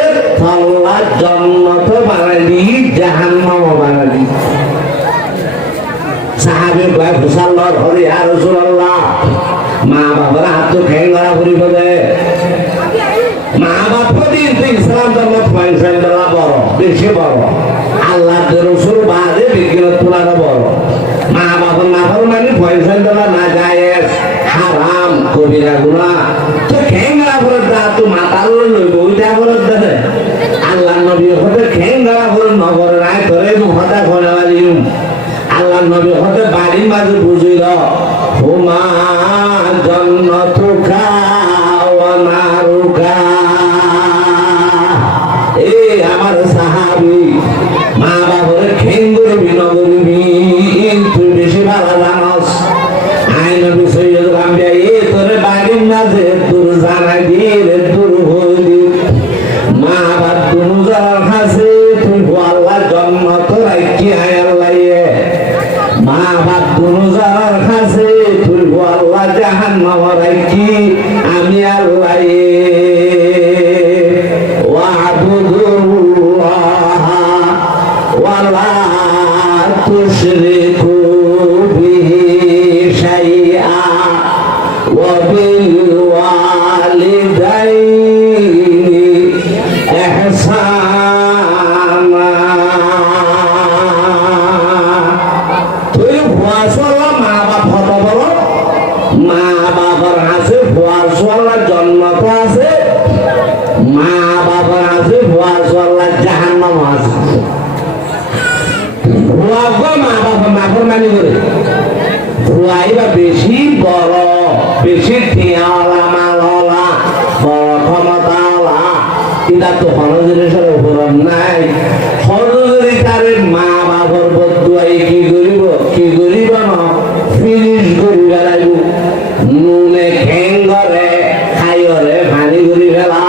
আল্লাহ জান্নাত বানালি জাহান্নাম বানালি সাহাবে ফয়সালা বড় বেশি বড় আল্লাহ রসুল বাদে বিজ্ঞান তোলাটা বড় মা বাবার নাফরমানি ফয়সালা না যায় হারাম কবিরা গুনাহ তো খেঙ্গা করে দা তো মাতাল লইব ওইটা করে দে আল্লাহ নবী হতে খেঙ্গা করে নগর রায় ধরে হতা করে মারিম আল্লাহ নবী হতে বাড়ির মাঝে বুঝিল হুমা জন্নতুকা ওয়া নারুকা এই আমার সাহাবী মা বাবার খেঙ্গুরে বিনগরবি তুই বেশি ভালো জানস আই নবী সৈয়দ আম্বিয়া এই তোরে বাড়ির মাঝে তোর জানাই দিয়ে তোর হইলি মা বাপ দুনু যার কাছে তুই আল্লাহ জন্নত রাখি আয় আল্লাহ মা বাপ দুনু যার কাছে তুই আল্লাহ জাহান্নাম রাখি আমি আল্লাহ ওয়াবুদুল্লাহ ওয়ালা তুশরিকু বিহি শাইআ ওয়া বিল ওয়ালিদাইনি ইহসানা তুই ভুয়াশলা মা বাপ হত বলো মা বাবার আছে ভুয়াশলা জন্মত আছে মা বাবার আছে ভুয়াশলা জাহান্নাম আছে ভুয়া মা বাবা নাফরমানি করে ভুয়াই বা বেশি বড় বেশি টিয়াওয়ালা মালওয়ালা বড় ক্ষমতাওয়ালা এটা তো হলো জিনিসের উপর নাই হলো যদি তার মা বাবার বদুয়াই কি করিব না ফিনিশ করি বেড়াইব নুনে খেঙ্গরে খাইরে ভানি করি ফেলা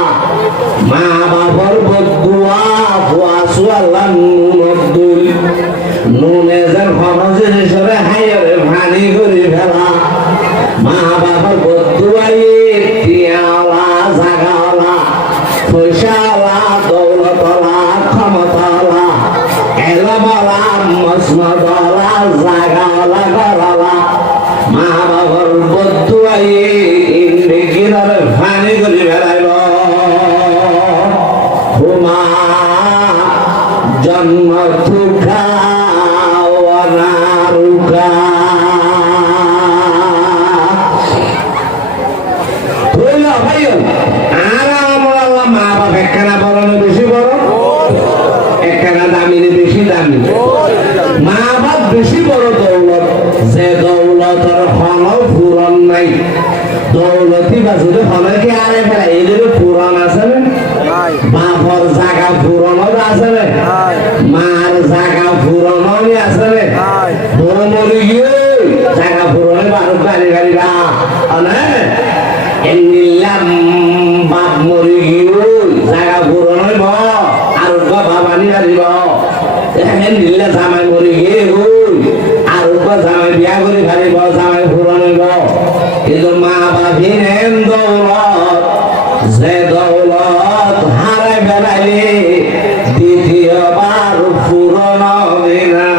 মা বাবার বদুয়া ভুয়া সুয়াল্লা নুন দুই নুনে যেন হলো জিনিসের হাইরে ভানি করি ফেলা মা বাবার বদুয়াই টিয়াওয়ালা জাগাওয়ালা পয়সাওয়ালা দৌলতওয়ালা ক্ষমতাওয়ালা এলমওয়ালা মসমতওয়ালা জাগাওয়ালা ঘরওয়ালা মা বাবার বদুয়াই ইন্দিকিরার ভানি করি বেড়াইব হুমা জন্মতুকা ওয়া নারুকা মা বাপ একখানা বড় বেশি বড় একখানা দামি বেশি দামি মা বাপ বেশি বড় দৌলত যে দৌলতের হন পূরণ নাই দৌলতি বাজুরে হলে কি আরে ফেলা এদের পূরণ আছে না বাপর জাগা পূরণ আছে না মার জাগা পূরণ আছে না মরি গিয়ে জাগা পূরণে বারো গাড়ি গাড়ি না এনিলাম বাপ মরি গিয়ে জাগা পূরণ হইব আর বাবানি আনিব এখানে নিলে জামাই মরি গিয়ে আর জামাই বিয়া করে ফারিব জামাই পূরণ হইব কিন্তু মা বাপি নেন দৌলত যে দৌলত হারাই বেড়াইলে দ্বিতীয়বার পূরণ হবে না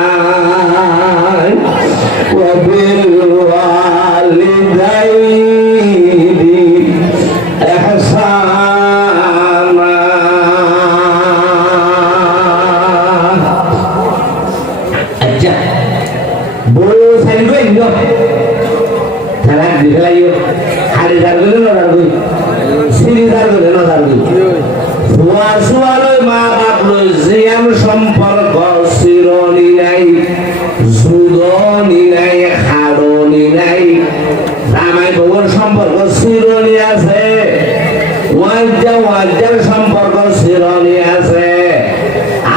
সম্পর্ক চিরনি নাই জুদনি নাই খাড়নি নাই জামাই বউর সম্পর্ক চিরনি আছে ওয়াজ্জার সম্পর্ক চিরনি আছে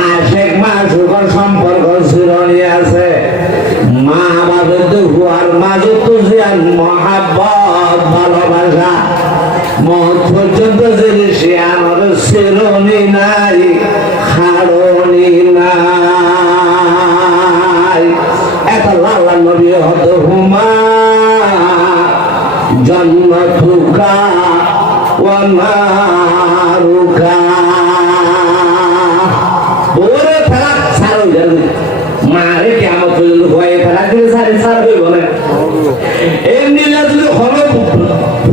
আশেক মাসুকর সম্পর্ক চিরনি আছে মা বাবার দুয়ার মাঝে তো জিয়ান মহাব্বত ভালোবাসা মত পর্যন্ত যদি সে আমার চিরনি নাই খাড়নি নাই এত লাল্লা নবী হত হুমা জন্মতুকা ওয়া নারুকা ওরে ফেলা ছাড়ো মারে কেমন হয়ে ফেলা দিলে সারি সার হইব না এমনি যদি হলো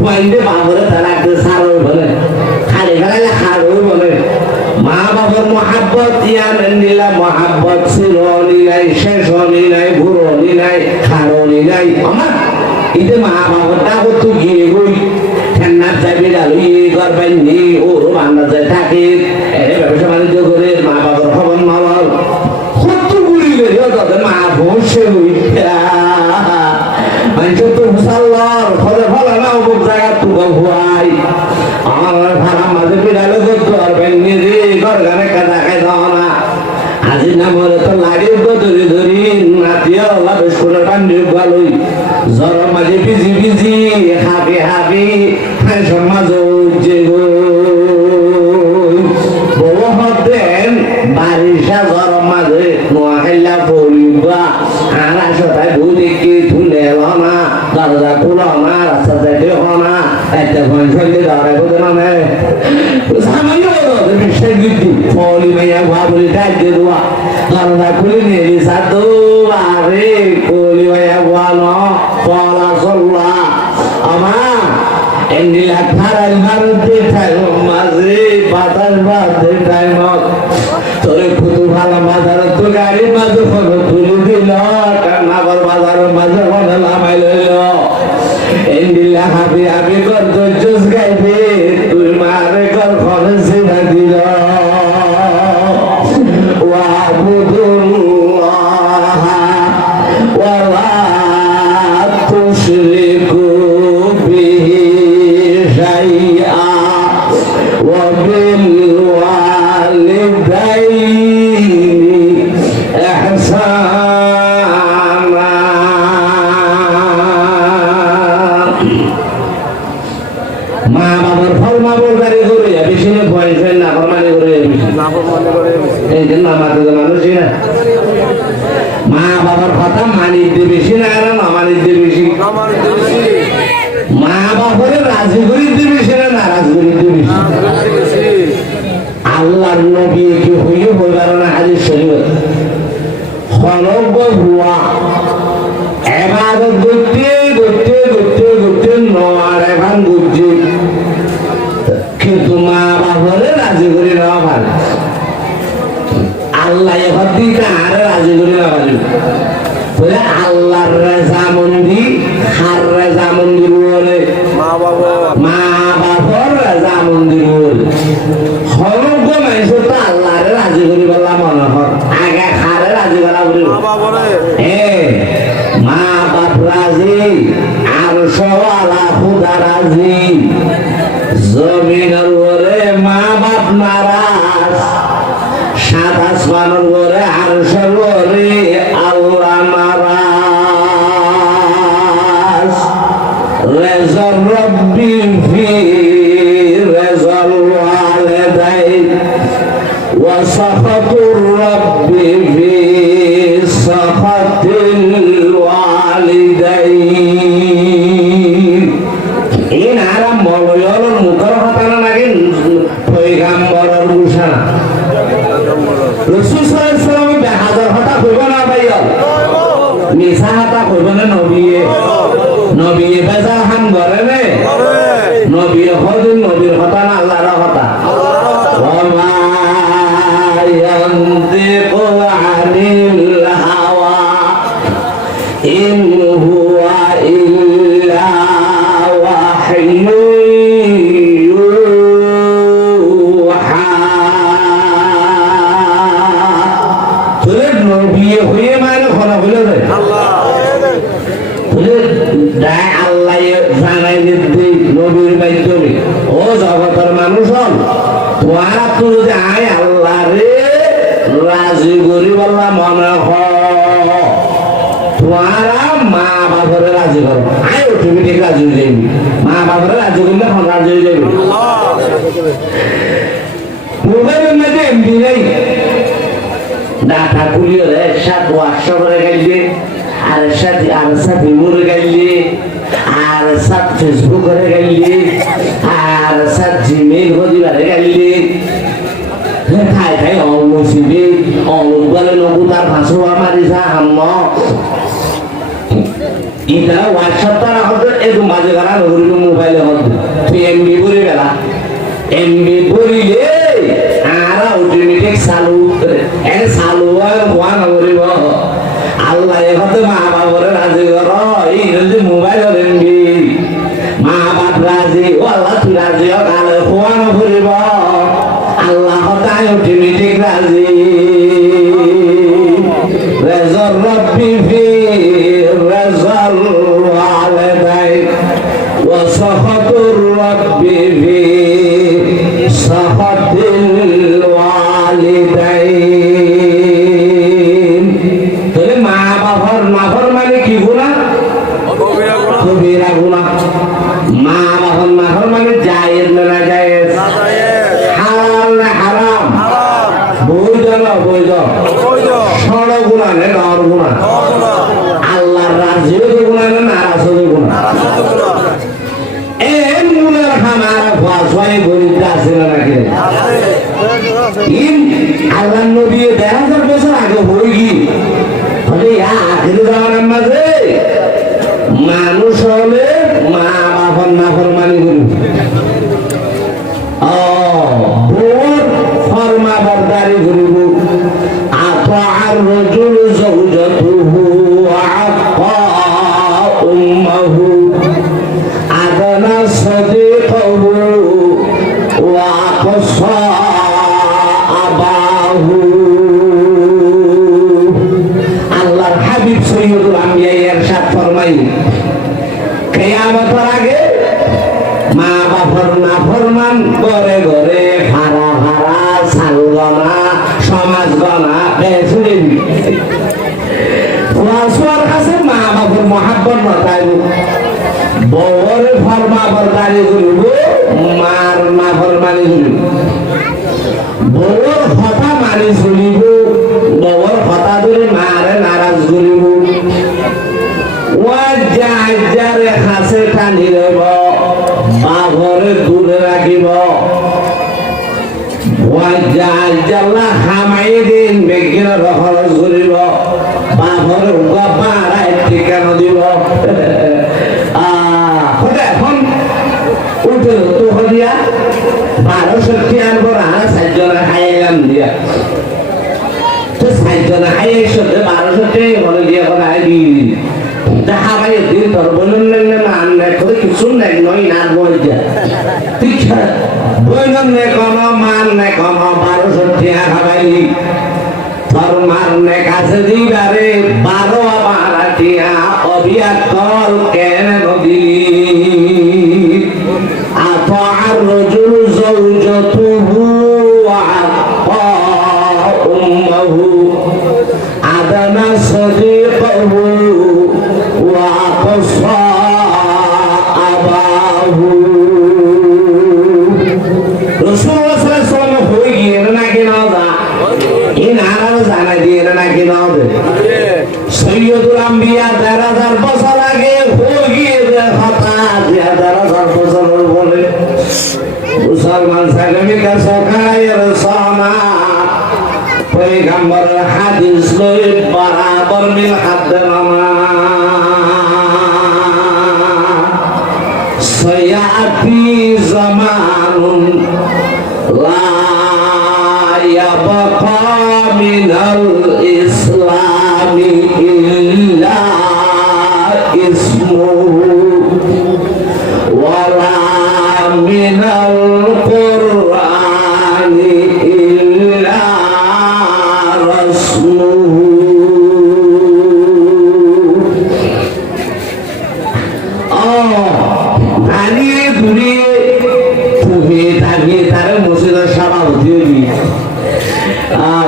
ফাইন্ডে বাবরে ফেলা দিলে সার হইব না খালি ফেলাইলে খার হইব না মা বাবা মহাব্বত ইয়ান নিলা মহাব্বত সিরনি নাই শেষনি নাই ভুরনি নাই খারনি নাই আমার ইতে মা বাবার ডাকো তো গিয়ে গই ঠান্ডা যাবি ডালু ই করবেন নি ওর বান্দা যায় থাকে এর ব্যবসা বাণিজ্য করে মা বাবার খবর মাল কত গুলি গেল তাদের মা বসে হইতা মানুষ তো মুসাল্লার ফলে ফলে না অমুক জায়গা তো ভুয়াই আমার ভাড়া মাঝে বিড়ালে করতে পারবেন নিজে ঘর গানে কাদা খাই দাও না আজি না মরে তো লাগে ধরি ধরি নাতিয়ে ওলা বেশ করে বান্ধব ভালোই জ্বর মাঝে বিজি বিজি হাবি হাবি সমাজ যে বড় হতেন বারিশা জ্বর মাঝে নোয়াখাইলা পড়িবা আর আসতায় বউ দেখি তুলে না দরজা খুলো না রাস্তা যাইতে না একটা ঘন সঙ্গে দাঁড়ায় বোঝে না সামান্য বিশ্বাস কিন্তু ফলি মাইয়া ভাবলি ডাইতে দেওয়া দরজা খুলে নিয়ে সাধু আরে ফলি মাইয়া ভালো ফলা চল্লা আমার এন্ডিলা খারাল ভারতে টাইম মাঝে বাতাস বাদে টাইম তোরে খুদু ভালো বাজার তো গাড়ি মাঝে ফলো তুলে দিল কান্নাগর বাজার মাঝে ফলে লামাই লইল এন্ডিলা হাবি হাবি কর জোস গাইবে তুই মারে কর খরচে না দিল ওয়াবুদুল্লাহ ওয়ালা তুশরিকু বিহি শাইআ ওয়া বিল ওয়ালিদাইনি ইহসানা মা বাবার ফরমা বলকারি করে বেশি না বয়ফ্রেন্ড না ফরমানি করে বেশি এই জন্য আমাদের মানুষই না মা বাবার কথা মানিতে বেশি না আর না মানিতে বেশি মা বাবার রাজি করিতে বেশি না নারাজ করিতে বেশি আল্লাহর নবী কি হইল বলবার না হাদিস শরীফ খলক হুয়া ইবাদত করতে করতে করতে করতে নয় এখন বুঝছি কিন্তু মা বাবারে রাজি করে নেওয়া ভালো আল্লাহ এবার দিকে আর রাজি করে নেওয়া ভালো বলে আল্লাহর রেজা মন্দি হার রেজা মন্দির বলে মা বাবার রেজা মন্দির বলে সমগ্র মানুষ তো আল্লাহরে রাজি করি বললা মনে হয় আগে হারে রাজি করা বলি মা বাপ রাজি আর সওয়ালা খুদা রাজি জমিনের উপরে মা বাপ নারাজ সাত আসমানের উপরে আরশের উপরে আল্লাহ নারাজ রেজাল রব্বি ফি রেজাল ওয়ালিদাইন ওয়া সাখাতুর রব্বি ফি সাখাতিল ওয়ালিদাইন এই নারাম মলয়র মুখর কথা না লাগে পয়গাম্বরের ঘোষণা রাসূল সাল্লাল্লাহু আলাইহি ওয়াসাল্লাম বেহাজার কথা কইব না ভাইয়া মিছা কথা কইব না নবী বেজা হাম করে নে নবীর হদিন নবীর কথা না আল্লাহর কথা ওয়া মা ইয়ানতিকু আনিল হাওয়া ইন হুয়া ইল্লা ওয়াহয়ু ইউহা তোরে নবী হয়ে মানে কথা বলে রে আল্লাহ আল্লাহ জানাই দিতে নবীর মাধ্যমে ও জগতের মানুষ হল তোমার তো যদি আয় আল্লাহ রে রাজি করি বললাম মনে তোমারা মা বাবারে রাজি করো আয় অটোমেটিক রাজি হয়ে যাবি মা বাবারে রাজি করলে রাজি হয়ে যাবি মোবাইলের মধ্যে এমবি নেই ডাটা খুলিয়ে সাত হোয়াটসঅ্যাপ করে গেলে আর সাথে মরে গেলে আর সাথে ফেসবুক করে গেলে আর সাথে জিমেইল হদিবারে গেলে খাই খাই অমুসিবি অমুকবারে নবু তার ভাষা মারি যা হাম ইটা হোয়াটসঅ্যাপ তারা হতো এরকম বাজে করা নগরীর মোবাইলে হতো তুই এমবি করে গেলা এমবি করিলে আর অটোমেটিক চালু এ চালু আর হওয়া নকরিব আল্লাহ হতে মা বাবরে রাজি কর এই যদি মোবাইল দেনবি মা বাপ রাজি ও আল্লাহ তুই রাজি কালে হওয়া নকরিব আল্লাহ হতে অটোমেটিক রাজি রেজর রব্বি ফি রেজল ওয়ালিদাইন ওয়া সাখাতুর রব্বি ফি সাখাতিল ওয়ালিদাইন তবে মা বাবার নাফরমানি কি গুনাহ কবিরা গুনাহ মা বাবার নাফরমানি জায়েজ না জায়েজ হালাল না হারাম বৈধ না বৈধ সড় গুনাহ না নর গুনাহ আল্লাহর রাজি গুনাহ না নারাজ গুনাহ এম গুনাহ হামারা ফাসওয়াই গরিব আছে না নাকি আল্লাহ নবী 1000 বছর আগে হয়ে গি তাহলে আখির জামানার মাঝে মানুষ হলে মা বাবার নাফরমানি করবে বোর ফরমা বরদারি করব আতাআর রাজুল যাওজাতুহু আক্কা উম্মাহু আদানা সাদিকাহু ওয়া aqsa আবাহু আল্লাহর হাবিব সৈয়দুল আম্বিয়া ইরশাদ ফরমাই কিয়ামতের আগে মা বাবার নাফরমান ঘরে ঘরে ভাড়া ভাড়া সালগনা সমাজ গনা বেসুরে ওয়াসওয়ার কাছে মা বাবার মহাব্বত নতাইব বউর ফরমা বরদারি করিব মার নাফরমানি করিব বউর কথা মানি চলিব বউর কথা ধরে মারে নারাজ করিব যারে কাছে টানি রইব বাঘরে দূরে রাখিব জাল্লা হামাই দিন বেগিন খরচ করিব বাঘরে বাড়াই ঠিকানা দিব এখন উঠে তো দিয়া 1200 টিয়ার পর আর 4 জনের খাইলাম দিয়া তো 4 জনের খাইয়ে 1200 টিয়া বলে দিয়া করে দিয়ে দেখা ভাই দিন তোর বলুন না মান না করে কিছু নাই নই না বইয়া ঠিক আছে বলুন না কোন মান না কোন 1200 টাকা খাবাই তোর মান না কাছে দিবারে 12 বারাটিয়া অবিয়াত কল কেন নদী আতাআর রাজুল যাওজাতুহু ওয়া আক্কা উম্মাহু আদানা সাদিকাহু সৈয়দুল আম্বিয়া 1000 বছর আগে হয়ে গিয়ে হঠাৎ 1000 বছর বলে মুসলমান সাগমি কা সখায়ের সানা পয়গম্বর হাদিস লই বরাবর মিল হাদ নামা সয়াতি জামানুন লা ইয়াবকা মিনাল ইসলামি ইল্লা ইসমুহু ওয়ালা মিনাল কুরআনি ইল্লা রাসূলুহু দাঁড়িয়ে ঘুরিয়ে তুমি দাঁড়িয়ে তার মসজিদের সভাপতি হবি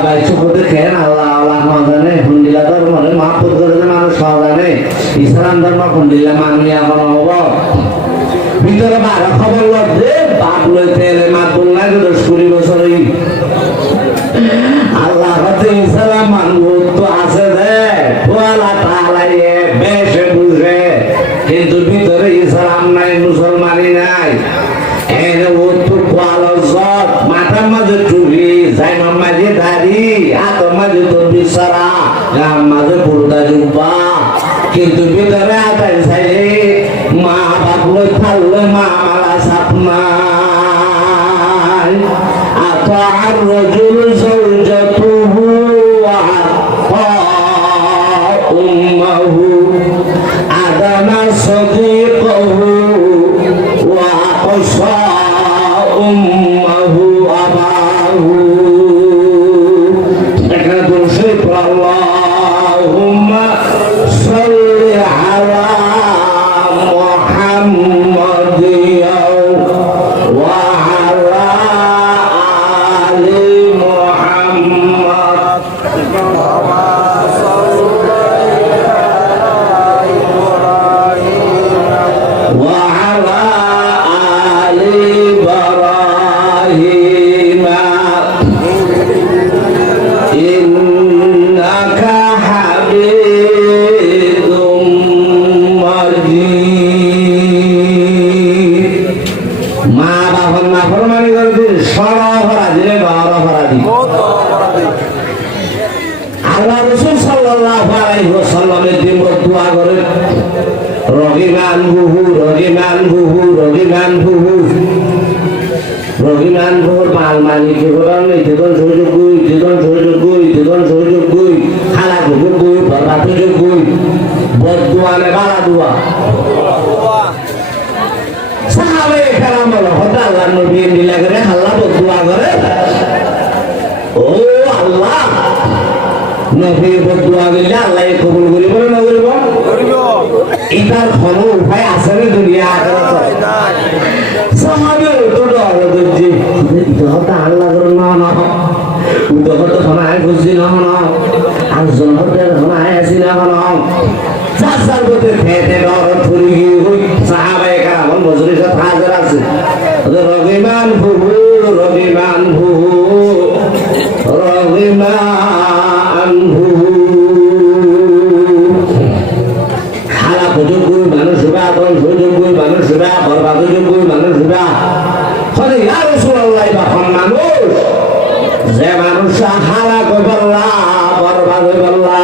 ভাই চোখতে খেয়ে আল্লাহ আল্লাহ জানে হুন্ডিলা ধর্মে মাহফুজ করে মানুষ জানে ইসলাম ধর্ম হুন্ডিলা মাননি এখন হব ভিতরে 12 খবর লড়ছে বাপ লইতে এলে মাতুল নাই 10-20 বছর আল্লাহ হতে ইসলাম মানব তো আছে রে আল্লাহ তাআলাই বেশে বুঝে কিন্তু ভিতরে ইসলাম নাই মুসলমানি নাই এনে ও তো কোয়ালজত মাথার মাঝে টুপি জাইমার মাঝে দাড়ি হাতের মাঝে তো বিছারা গাম মাঝে পুরোটা জুব্বা কিন্তু ভিতরে আতাই চাইলে মা বাপ লই থাকলে মা মালা সাপ নাই আতাআর রাজুল যাওজাতুহু আলাইহি ওয়াসাল্লামের দিন দোয়া করে রহিমান বুহু রহিমান বুহু রহিমান বুহু রহিমান বুহুর মাল মালিক বলেন ইতজন সুযোগ গুই ইতজন সুযোগ গুই ইতজন সুযোগ গুই খালা সুযোগ গুই বরবাদ সুযোগ গুই বদদুয়া নে বালা দুয়া সাহাবে কেরাম বলো হঠাৎ আল্লাহ নবী মিলা করে আল্লাহ বদদুয়া করে ও আল্লাহ নবী বদদুয়া দিলে আল্লাহ কবুল করিব না করিব এটার কোনো উপায় আছে না দুনিয়া আখিরাতে সাহাবে তো ডর বুঝি ইহতা আল্লাহ করে না না উদহত ফনায় বুঝি না না আর জনতে ফনায় আসি না না চাচার বতে খেতে ডর থরি হই সাহাবে কেরাম মজলিসে হাজির আছে রহিমান বুহু রহিমান বুহু রহিমান বুহু খালা সুযোগ গুই মানুষ বা কোন সুযোগ গুই মানুষ বা বরবাদ সুযোগ গুই মানুষ বা হলে ইয়া রাসূলুল্লাহ বাহন মানুষ যে মানুষ হালা কই বল্লা বরবাদ হই বল্লা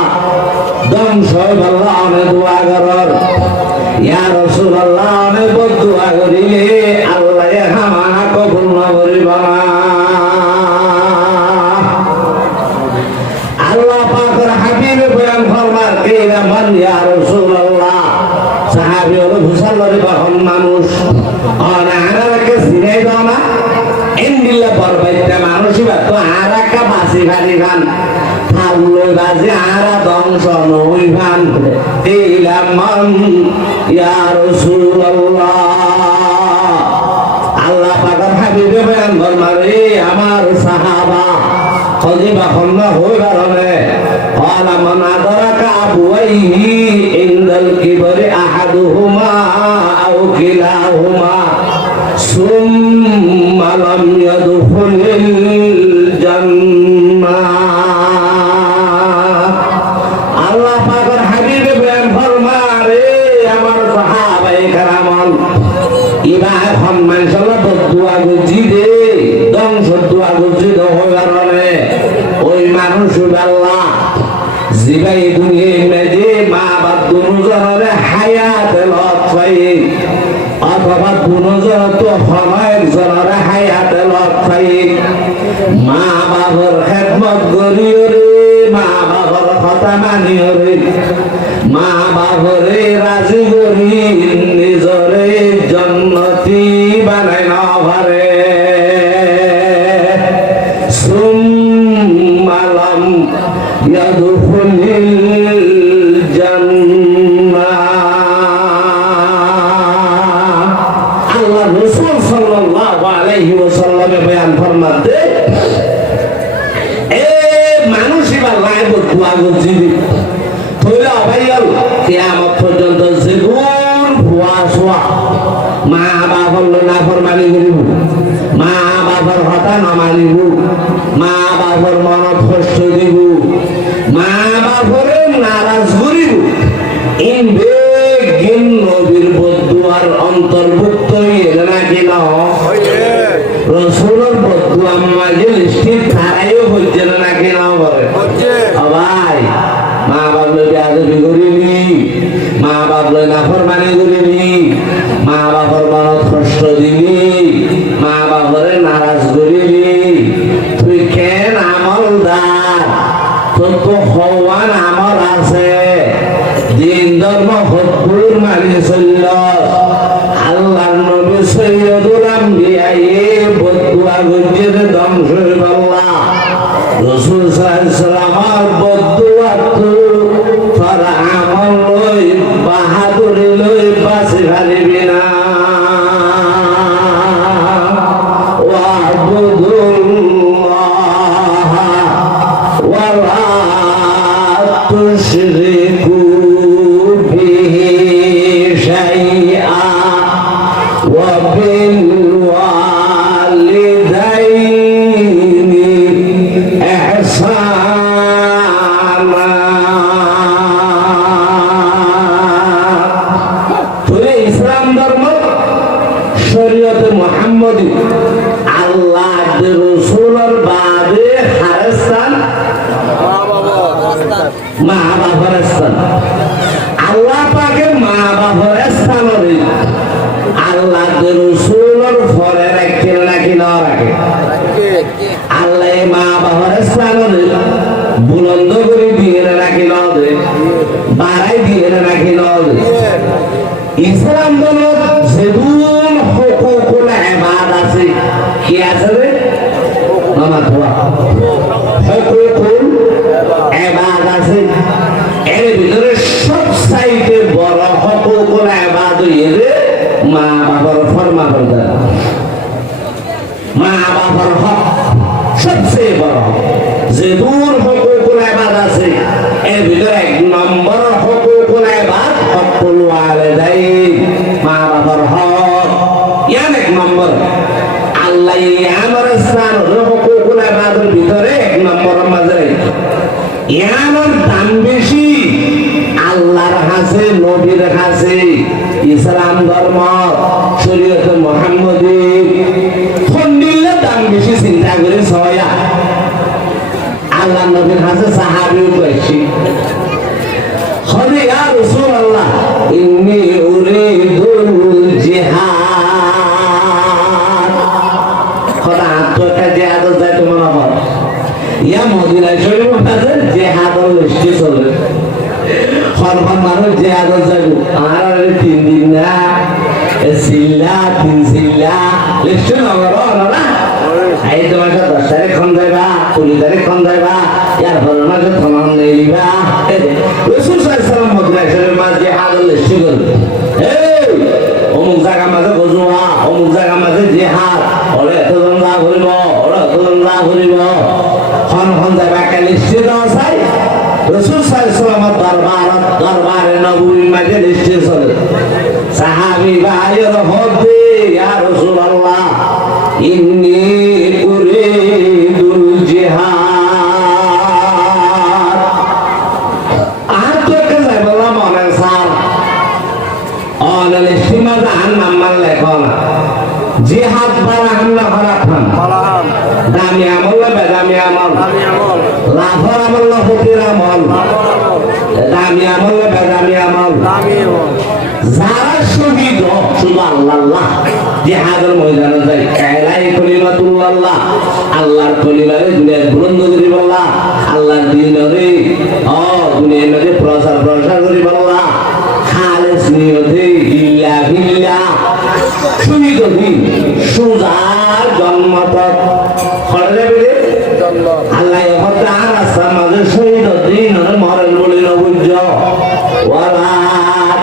ধ্বংস হই বল্লা আমি দোয়া করর ইয়া রাসূলুল্লাহ আমি বদদুয়া করিলে আল্লাহ হামা কবুল না করিব না আল্লাহ পাকের হাবিব বয়ান ফরমান কেরা মান ইয়া রাসূলুল্লাহ সাহাবী হলো মুসলমানের বাহন মানুষ আনাকে সিনে দাও না ইন্দিল্লা বরবাইতে মানুষই বা তো আরাকা বাসি ভারি গান থাউলো বাজে আরা ধ্বংস নই গান কেরা মান ইয়া রাসূলুল্লাহ আল্লাহ পাকের হাবিব বয়ান ফরমান আমার সাহাবা খলিফা খন্না হই বারনে قال من أدرك أبويه عند الكبر أحدهما أو كلاهما ثم لم يدخل الجنة আল্লাহ পাকের হাবিব বয়ান ফরমারে আমার সাহাবায়ে কেরাম ইবা এখন মানসাল্লাহ বদদুয়া গুজি দে ধ্বংস দোয়া গুজি দো হইবারনে ওই মানুষ আল্লাহ জিবাই দুনিয়ায় মেজে মা বাপ দুজনের হায়াতে লড়াই অথবা দুজন তো সময়ের জনের হায়াতে লড়াই মা বাবার খেদমত করিও রে মা বাবার কথা মানিও রে মা বাবরে রাজি করি নিজরে জন্নতি বানাই না ঘরে সুম্মালাম ইয়াদখুলিল জান্নাহ আল্লাহ রাসূল সাল্লাল্লাহু আলাইহি ওয়াসাল্লামে বয়ান ফরমাতে এ মানুষই বা লাইব দোয়া করছি তোরা ভাইয়াল কিয়ামত পর্যন্ত জীবন ভুয়া সোয়া মা বাবার না ফরমানি করিব মা বাবার কথা না মানিব মা বাবার মনত কষ্ট দিব মা বাবার নারাজ করিব ইন বেগিন নবীর বদদুয়ার অন্তর্ভুক্ত হইল নাকি না রাসূলের বদদুয়া মাঝে লিস্টে থারাইও হচ্ছে নাকি না বলে ভাই মা বাবলে বেয়াদবি করিনি মা বাবলে নাফরমানি করিনি মা বাবার মনত কষ্ট দিবি মা বাবারে নারাজ করিনি তুই কেন আমলদার তোর তো হওয়ান আমল আছে দিন ধর্ম হকপুর মানি চলল আল্লাহ নবী সৈয়দুল আম্বিয়া বদদুয়া গজ্জের ধ্বংস বল্লা রাসূল সাল্লাল্লাহু আলাইহি ওয়াসাল্লামের বদদুয়া তো তারা আমল লই বাহাদুরি লই বাসি হারিবি না ওয়াবুদুল্লাহ ওয়ালা তুশরিকু বিহি শাইআ ওয়া বিল ওয়ালিদাইনি ইহসানা তুই ইসলাম ধর্ম শরীয়তে মুহাম্মদী আল্লাহ রাসূলের বাদে হারাস্তান মা বাবার স্থান স্থানে বুলন্দ করে দিয়ে রাখি নদে বাড়াই দিয়ে রাখি নদে ইসলাম দলত যেদুন হুকুকুল ইবাদ আছে কি আছে রে মামা তোয়া হুকুকুল ইবাদ আছে এর ভিতরে সবচাইতে বড় হুকুকুল ইবাদ হইছে মা বাবার ফরমাবরদার মা বাবার হক সবচেয়ে বড় যে দূর হুকুকুল ইবাদ আছে এর ভিতরে এক নম্বর হুকুকুল ইবাদ হকুল ওয়ালিদাইন মা বাবার হক ইয়ান এক নম্বর আল্লাহ আমার স্থান হুকুকুল ইবাদের ভিতরে এক নম্বর মাঝে ইয়ানোর দাম বেশি আল্লাহর কাছে নবীর কাছে ইসলাম ধর্ম শরীয়ত মুহাম্মদী ফন্দিলে দাম বেশি চিন্তা করে ছয়া আল্লাহ নবীর কাছে সাহাবীও কইছি খদি ইয়া রাসূলুল্লাহ ইন্নী উরিদুল জিহাদ খোদা আত্মকা জিহাদ যায় তোমার আমার ইয়া মদিনা শরীফ কাছে জিহাদ লিস্টে চলে খরফান মানুষ জিহাদ যায় আর 3 দিন না সিল্লা 3 সিল্লা লিস্টে নগর না এই তোমার 10 তারিখ কোন যাইবা 20 তারিখ কোন যাইবা ইয়ার বলনা যে তোমার নেইবা রাসূল সাল্লাল্লাহু আলাইহি ওয়াসাল্লাম মদিনা শরীফ মাঝে জিহাদ লিস্টে করে এই অমুক জায়গা মাঝে গজওয়া অমুক জায়গা মাঝে জিহাদ ওরে এতজন লাভ হইব ওরে এতজন লাভ হইব খন যাইবা একটা লিস্টে দেওয়া চাই রাসূল সাল্লাল্লাহু আলাইহি ওয়াসাল্লাম দরবারে নববীর মাঝে লিস্টে চলে সাহাবী ভাইয়ের হদে ইয়া রাসূলুল্লাহ ইন্নী উরিদুল জিহাদ আর তো কে যাইবা মনে স্যার অনল সীমা জাহান নাম্বার লেখো না জিহাদ বালা হামলা হারাম বালাহাম দামি আমল না বেদামি আমল আমি আমল লাফর আমল না ফকির আমল দামি আমল না বেদামি আমল আমি আমল যারা শহীদ শুধু আল্লাহ জিহাদের ময়দানে যায় কায়লাই কলিমাতুল্লাহ আল্লাহর কলিমারে দুনিয়ার বুলন্দ করি বললা আল্লাহর দ্বীনরে দুনিয়ার মধ্যে প্রচার করি বললা খালেস নিয়তে ইল্লা বিল্লাহ শহীদ দিন সুজার জন্মত খড়ে বেড়ে আল্লাহ হতে আর রাস্তার মাঝে শহীদ দিন মরেন বলে নবুজ্জ ওয়ালা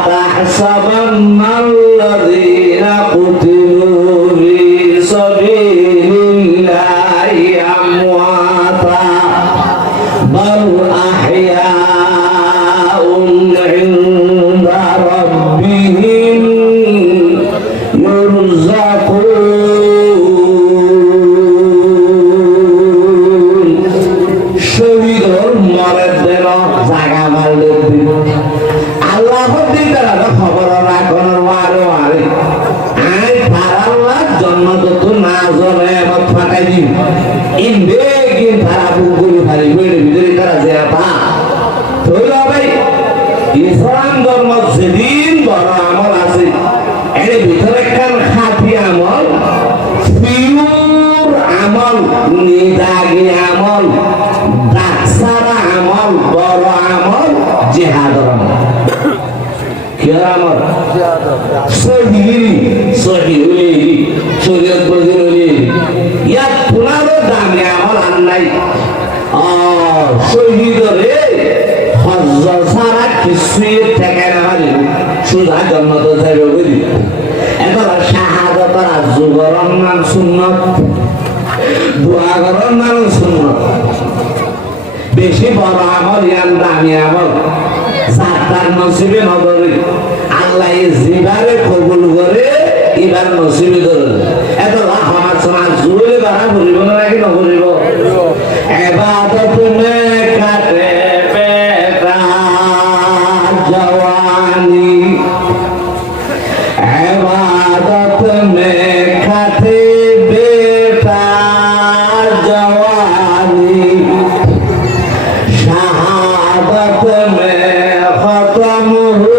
تحسبن الذين قتلوا في سبيل الله أمواتا بل أحياء عند ربهم يرزقون شهيد مرد জায়গা মারলে আল্লাহ খবর রাখুন ওয়ারে ওয়ারে আই পারাল্লাহ জন্ম যত না জরে মত ফাটাই দিন ইন্দে কি তারা বুকুরি ফারি বেড়ে ভিতরে তারা যেটা তোলা ভাই ইসলাম ধর্ম যেদিন বড় আমল আছে এর ভিতরে কান খাঁটি আমল পিওর আমল নিদাগি আমল দাকসারা আমল বড় আমল জিহাদের আমল কিয়ামত সহিউলি শরীয়ত বজরুলি ইয়া পুনারো দামে আমল আনলাই শহীদরে হজ্জ সারা কিছুই থেকে না হলে সুদা জন্নত যাইবে বুঝি এখন শাহাদত রাজু গরম নাম সুন্নত দোয়া গরম নাম সুন্নত বেশি বড় আমল ইয়ান দামি আমল সাতার নসিবে নগরে আল্লাহ জিবারে কবুল করে এবার নসিবে ধরে এত লাভ আমার সমাজ জুড়ে বাড়া ভরিব না নাকি নভরিব এবাদত মে কাটে বেটা জওয়ানি এবাদত মে কাটে বেটা জওয়ানি শাহাদত মে খতম হু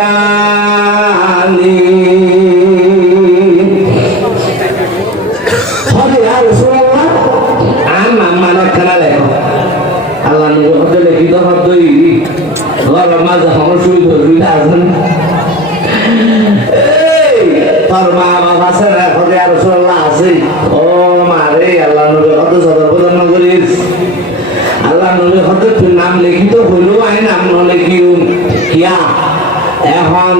জিন্দেগানি খোদা ইয়া রাসূলুল্লাহ দই গরম মাঝে আমার শুরু ধরবি না আসেন তোর মা বাবা আছে না এখন আর রাসূলুল্লাহ আছে ও মারে আল্লাহ নবী কত সদর প্রদান করিস আল্লাহ নবী কত তুই নাম লিখিত হইল আই নাম লিখিও কিয়া এখন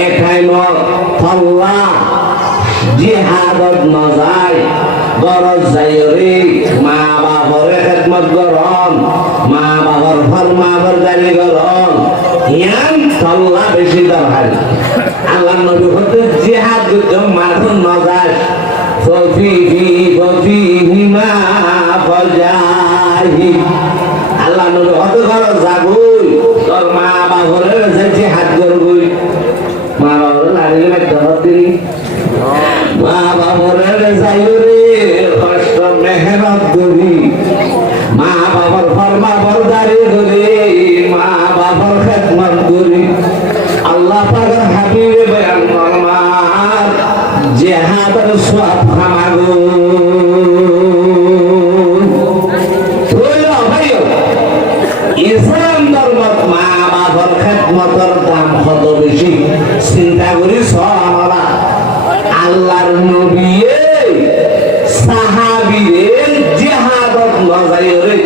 এটাই নল্লা জিহাদত নজাই গরজ যাইরে মা বাবরে খেদমত করন মা বাবার ফরমা বরদারি করন ইয়ান তল্লা বেশি দরকার আল্লাহ নবী হতে জিহাদ যুদ্ধ মাঠন নজাই ফিহিমা ফজাহি আল্লাহ নবী হতে গরজ যাবই তোর মা বাবরে যে জিহাদ করবই মা বাবরে লাড়িলে মাইতে হতে মা বাবার যাইরে কষ্ট মেহনত করি মা বাবার ফরমা বরদারি করি মা বাবার খেদমত করি আল্লাহ পাকের হাবিবে বয়ান ফরমান জিহাদের সওয়াব কামাগো ইসলাম ধর্মত মা বাবার খেদমতের দাম কত বেশি চিন্তা করি আমরা আল্লাহর নবী সাহাবীদের জিহাদত নজাইরে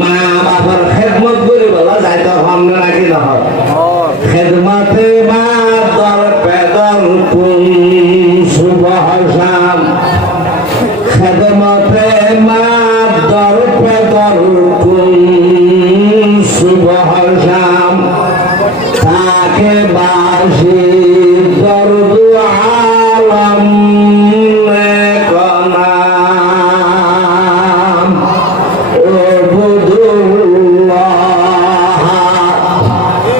মা বাবার খেদমত করে বলা যায় তো আমরা নাকি না খেদমতে মা দর পেদর কুন সুবহ শাম খেদমতে মা দর পেদর কুন সুবহ শাম তাকে বাসি দরদ আলম কনাম উবুদুল্লাহ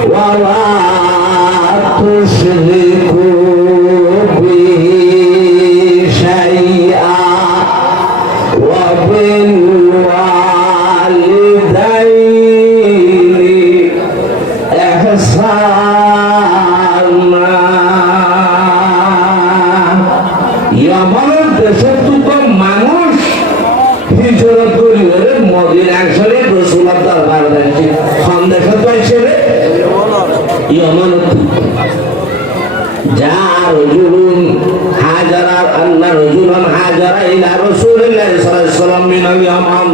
ওয়ালা তুশরিকু বিহি শাইআ ওয়া বিল ওয়ালিদাইনি ইহসানা ইয়ামানের দেশের দুটো মানুষ হিজরত করিলে মদিনার শরীফ রাসূলুল্লাহ দরবার দেখে কোন দেশে তো হিসেবে ইয়ামানত যা রাজুলুন হাজারা আল্লাহ রাজুলুন হাজারা ইলা রাসূলিল্লাহ সাল্লাল্লাহু আলাইহি ওয়াসাল্লাম মিনাল ইয়ামান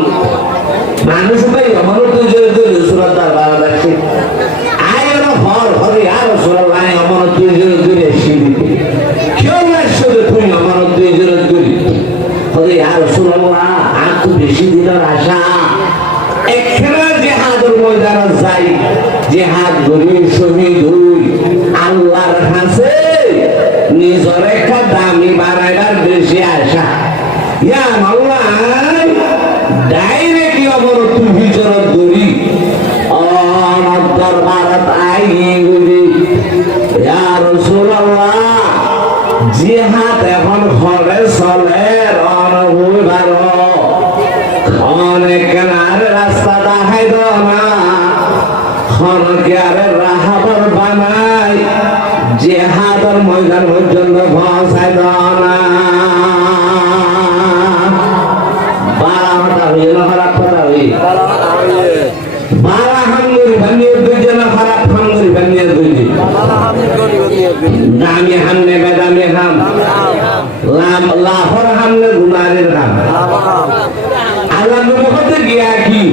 মানুষ ভাই ইয়ামানত হিজরত করে রাসূলুল্লাহ দরবার দেখে আয়রা হর হর ইয়া রাসূলুল্লাহ ইয়ামানত হিজরত করে এসেছি কেউ আসছে তুমি আমানত হিজরত করি হরে ইয়া রাসূলুল্লাহ আর তো বেশি দিনের আশা একখানা জিহাদের ময়দানে যাই জিহাদ করি শহীদ হই আল্লাহর কাছে নিজের একটা দামি বানাইবার বেশি আশা ইয়া আল্লাহ ডাইরেক্ট আমানত হিজরত করি আমার দরবারত আই গরি ইয়া রাসূলুল্লাহ জিহাদ এখন ঘরে চলে রণভূমি ভার অনেক কেনারে রাস্তা দেখাই না খনকে আরে রাহাবর বানাই জিহাদের ময়দান পর্যন্ত পৌঁছাই না বারাটা হইল খারাপ কথা হই বারা হাঙ্গুরি বানিয়ে দুইজে না খারাপ হাঙ্গুরি বানিয়ে দুইজে দামি হামনে বেদামি হাম লাহর হামনে গুনারের হাম আল্লাহ নবী হতে গিয়া কি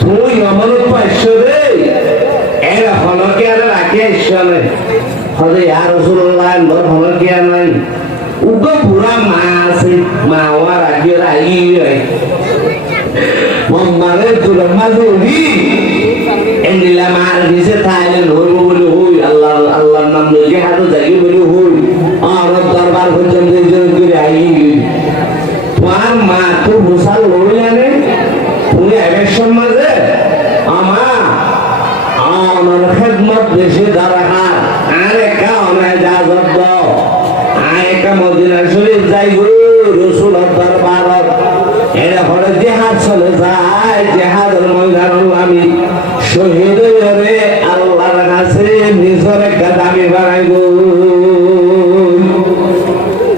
তুই আমানত পাইছো রে এর হলকে আর রাখি আইছো রে হলে ইয়া রাসূলুল্লাহ মোর হলকে আর নাই উগো পুরা মা আছে মা ওয়া রাখি রাই মম্মারে তুলা মাজুরি এন্ডিলা মার দিছে তাইলে নরু বলে হই আল্লাহ আল্লাহর নাম লইকে হাতো যাই বলে হই আর দরবার পর্যন্ত হিজরত করে আই তোমার মা তো মুসাল লইলানে তুমি এবের সমাজে আমা আমার খেদমত বেশি দরকার আর একা অনায় জাজত দাও আর একা মদিনা শরীফ যাই গো রাসূলের দরবারত এরা হলে জিহাদ চলে যায় জিহাদের ময়দান আমি শহীদ হয়ে আল্লাহর কাছে নিজের একটা দামি বাড়াই গো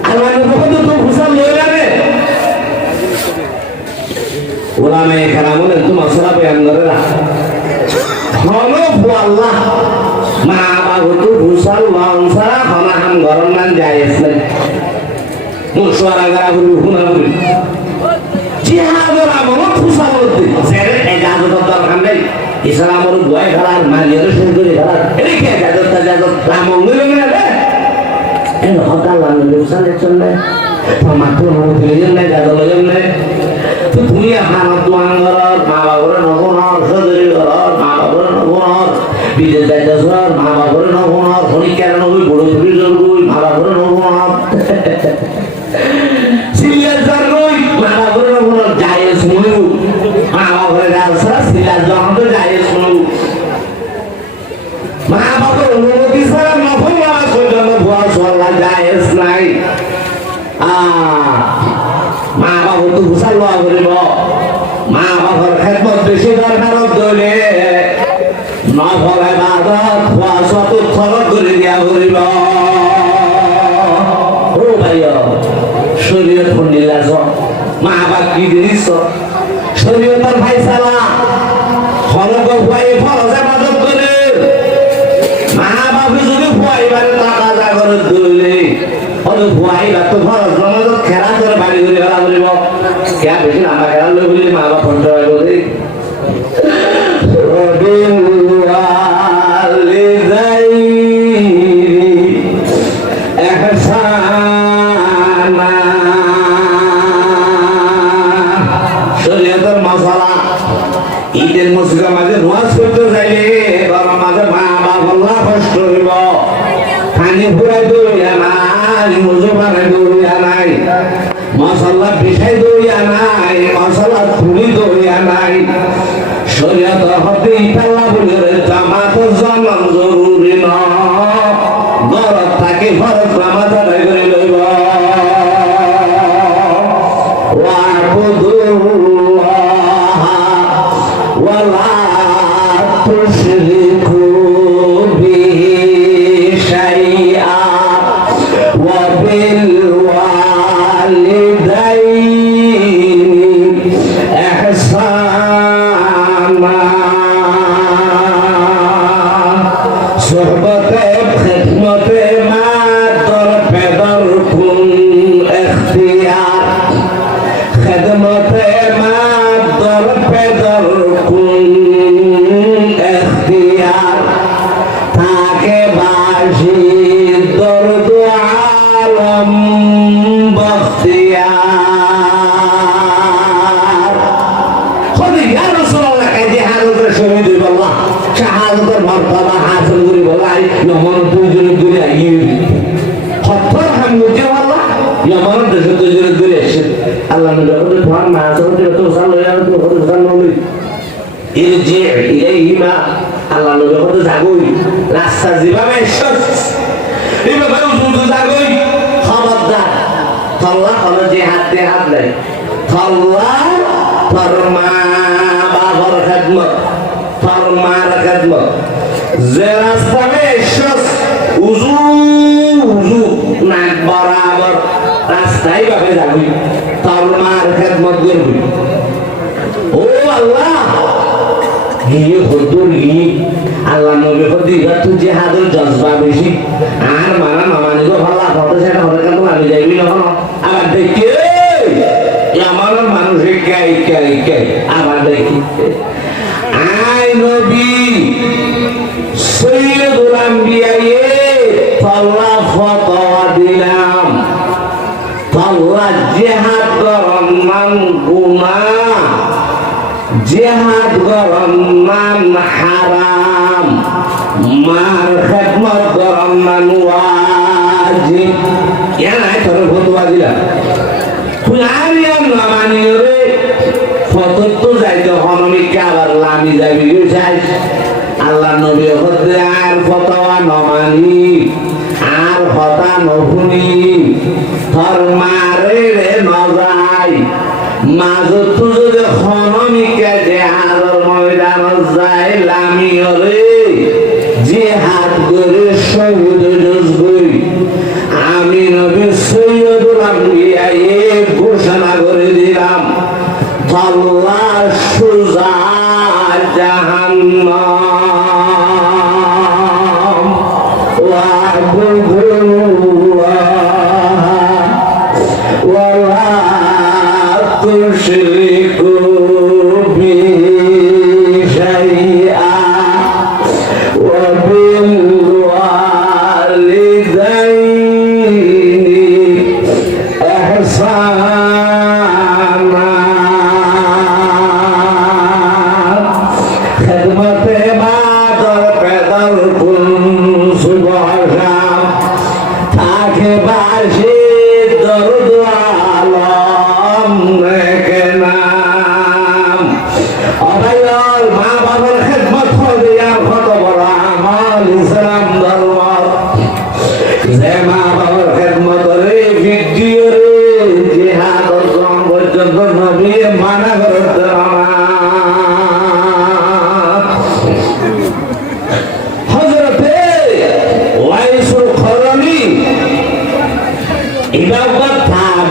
আল্লাহ তো ঘুষা লয়ে যাবে ওলামায়ে কেরামের একটু মশলা বয়ান করে না হলো আল্লাহ মা বাবু তো ভূষণ লঞ্চরা হনাহাম গরম মান যায় আসলে মুশওয়ারা করা বলি হুনা বলি জিহাদের আমল ফুসা বলতে সেরে এজাজত দরকার নেই ইসলামের ভয় খেলার মালিয়ার শুরু করে খেলার এটা কি এজাজত এজাজত রামন মিলে রে এন হকাল লাগালে উসালে চলে মাত্র হতে নাই জাদল নাই তো তুমি হানত দুয়াঙ্গর মা বাবার নবনর সদরি ঘর মা বাবার নবনর বিদেশ যাইতেছর মা বাবার নবনর হরিকার নবী বড় ছুটি জলগুই মা বাবার নবনর সিলিয়াস জলগুই মা বাবার নবনর যায় শুনু মা বাবার গাছরা সিলিয়াস যখন তো যায় শুনু মা বাবার অনুমতি ছাড়া নফল নামাজ পর্যন্ত ভুয়া সল্লা যায় নাই মা বাবু তো ঘুষাল লওয়া করিব মা বাবার খেদমত বেশি দরকার দলে নফল ইবাদত খোয়া সত খরচ করে দিয়া করিব ও ভাই শরীয়ত ফন্ডিলাছ মা বাবা কি দিছ শরীয়তের ফাইসালা খরচ খুয়াই ফরজ ইবাদত করে মা বাবু যদি খুয়াইবার টাকা জাগরে দলে অত খুয়াইবার তো ফরজ নামাজ খেলা করে বাড়ি করে খেলা করিব কে বেশি নাম্বার খেলা লই বলি মা বাবা ফোন করে বলি শরীয়তের মশলা ঈদের মসজিদের মাঝে নামাজ পড়তে যাইলে বাবা মাঝে মা বাবা কষ্ট হইব পানি ফুরাই দৌড়িয়া নাই মজু বানাই দৌড়িয়া নাই মশলা পিঠাই দৌড়িয়া নাই মশলা খুলি দৌড়িয়া নাই শরীয়ত হতে ইটাল্লা বলে জামাত জনম জরুরি ন গরত থাকে ফরজ নামাজ আদায় করে লইব ওয়াবুদুল্লাহ ওয়ালা তুশরিকু বিহি শাইআ ওয়া বিল ওয়ালিদাইনি ইহসানা সোহবতে খিদমতে মা দর পেদর কুন ইখতিয়ার খিদমতে মা দর পেদর কুন ইখতিয়ার থাকে বাসি দর্দ আলম বখতিয়ার খোদা ইয়া রাসূলুল্লাহ কাজে হাজরত শহীদ বল্লাহ শাহাদাতের মারতাবা হাসিল করি বলাই নমন দুইজন দূরে আইয়ে হত্তর হামুজে বল্লাহ নমন দুইজন দূরে এসে আল্লাহ নবী বলেন তোমার মা সরতে তো সাল্লাল্লাহু আলাইহি ওয়াসাল্লাম ইরজি ইলাইহিমা আল্লাহ নবী বলেন যাগই রাস্তা যেভাবে শেষ এইভাবে উজু যাগই খবরদার আল্লাহ হলো যে হাত দিয়ে হাত দেয় আল্লাহ ফরমা বাবার খেদমত ফরমার খেদমত যে রাস্তা শেষ উজু উজু নাক বরাবর রাস্তায় ভাবে যাবি ফরমার খেদমত করবি ও আল্লাহ গিয়ে হদুর গিয়ে আল্লাহ নবী হদি তুই যে হাদুর জজবা বেশি আর মানা মামানি গো ভালো কত সেটা হলে কেন আমি যাইবি না আবার দেখি আমার মানুষে গাই গাই গাই আবার দেখি আই নবী সৈয়দুল আম্বিয়া আল্লাহ ফতোয়া দিলাম আল্লাহ জিহাদ করন মান গুনাহ জিহাদ করন মান হারাম মার খিদমত করন মান ওয়াজিব ইয়া নাই তোর ফতোয়া দিলাম তুই আরিয়ান না মানি রে ফতোয়া তো যাইতে হনমিকে আবার লামি যাবি যাই আল্লাহ নবী হতে আর ফতোয়া না মানি আর হতা নহুনি তোর মারে রে নজাই মাজত যদি হনমিকে যে হাজার ময়দান যায় লামি রে যে হাত করে শহীদ জজবই আমি নবী সৈয়দুল আম্বিয়া ঘোষণা করে দিলাম আল্লাহ সুজা জাহান্নাম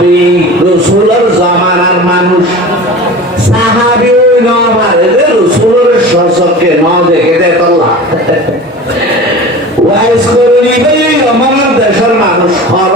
সাহাবি রসুলের জমানার মানুষ সাহাবি ওই ন মারে রসুলের শশকে ন দেখে দেখল্লা ওয়াইস করে নিবে আমার দেশের মানুষ খর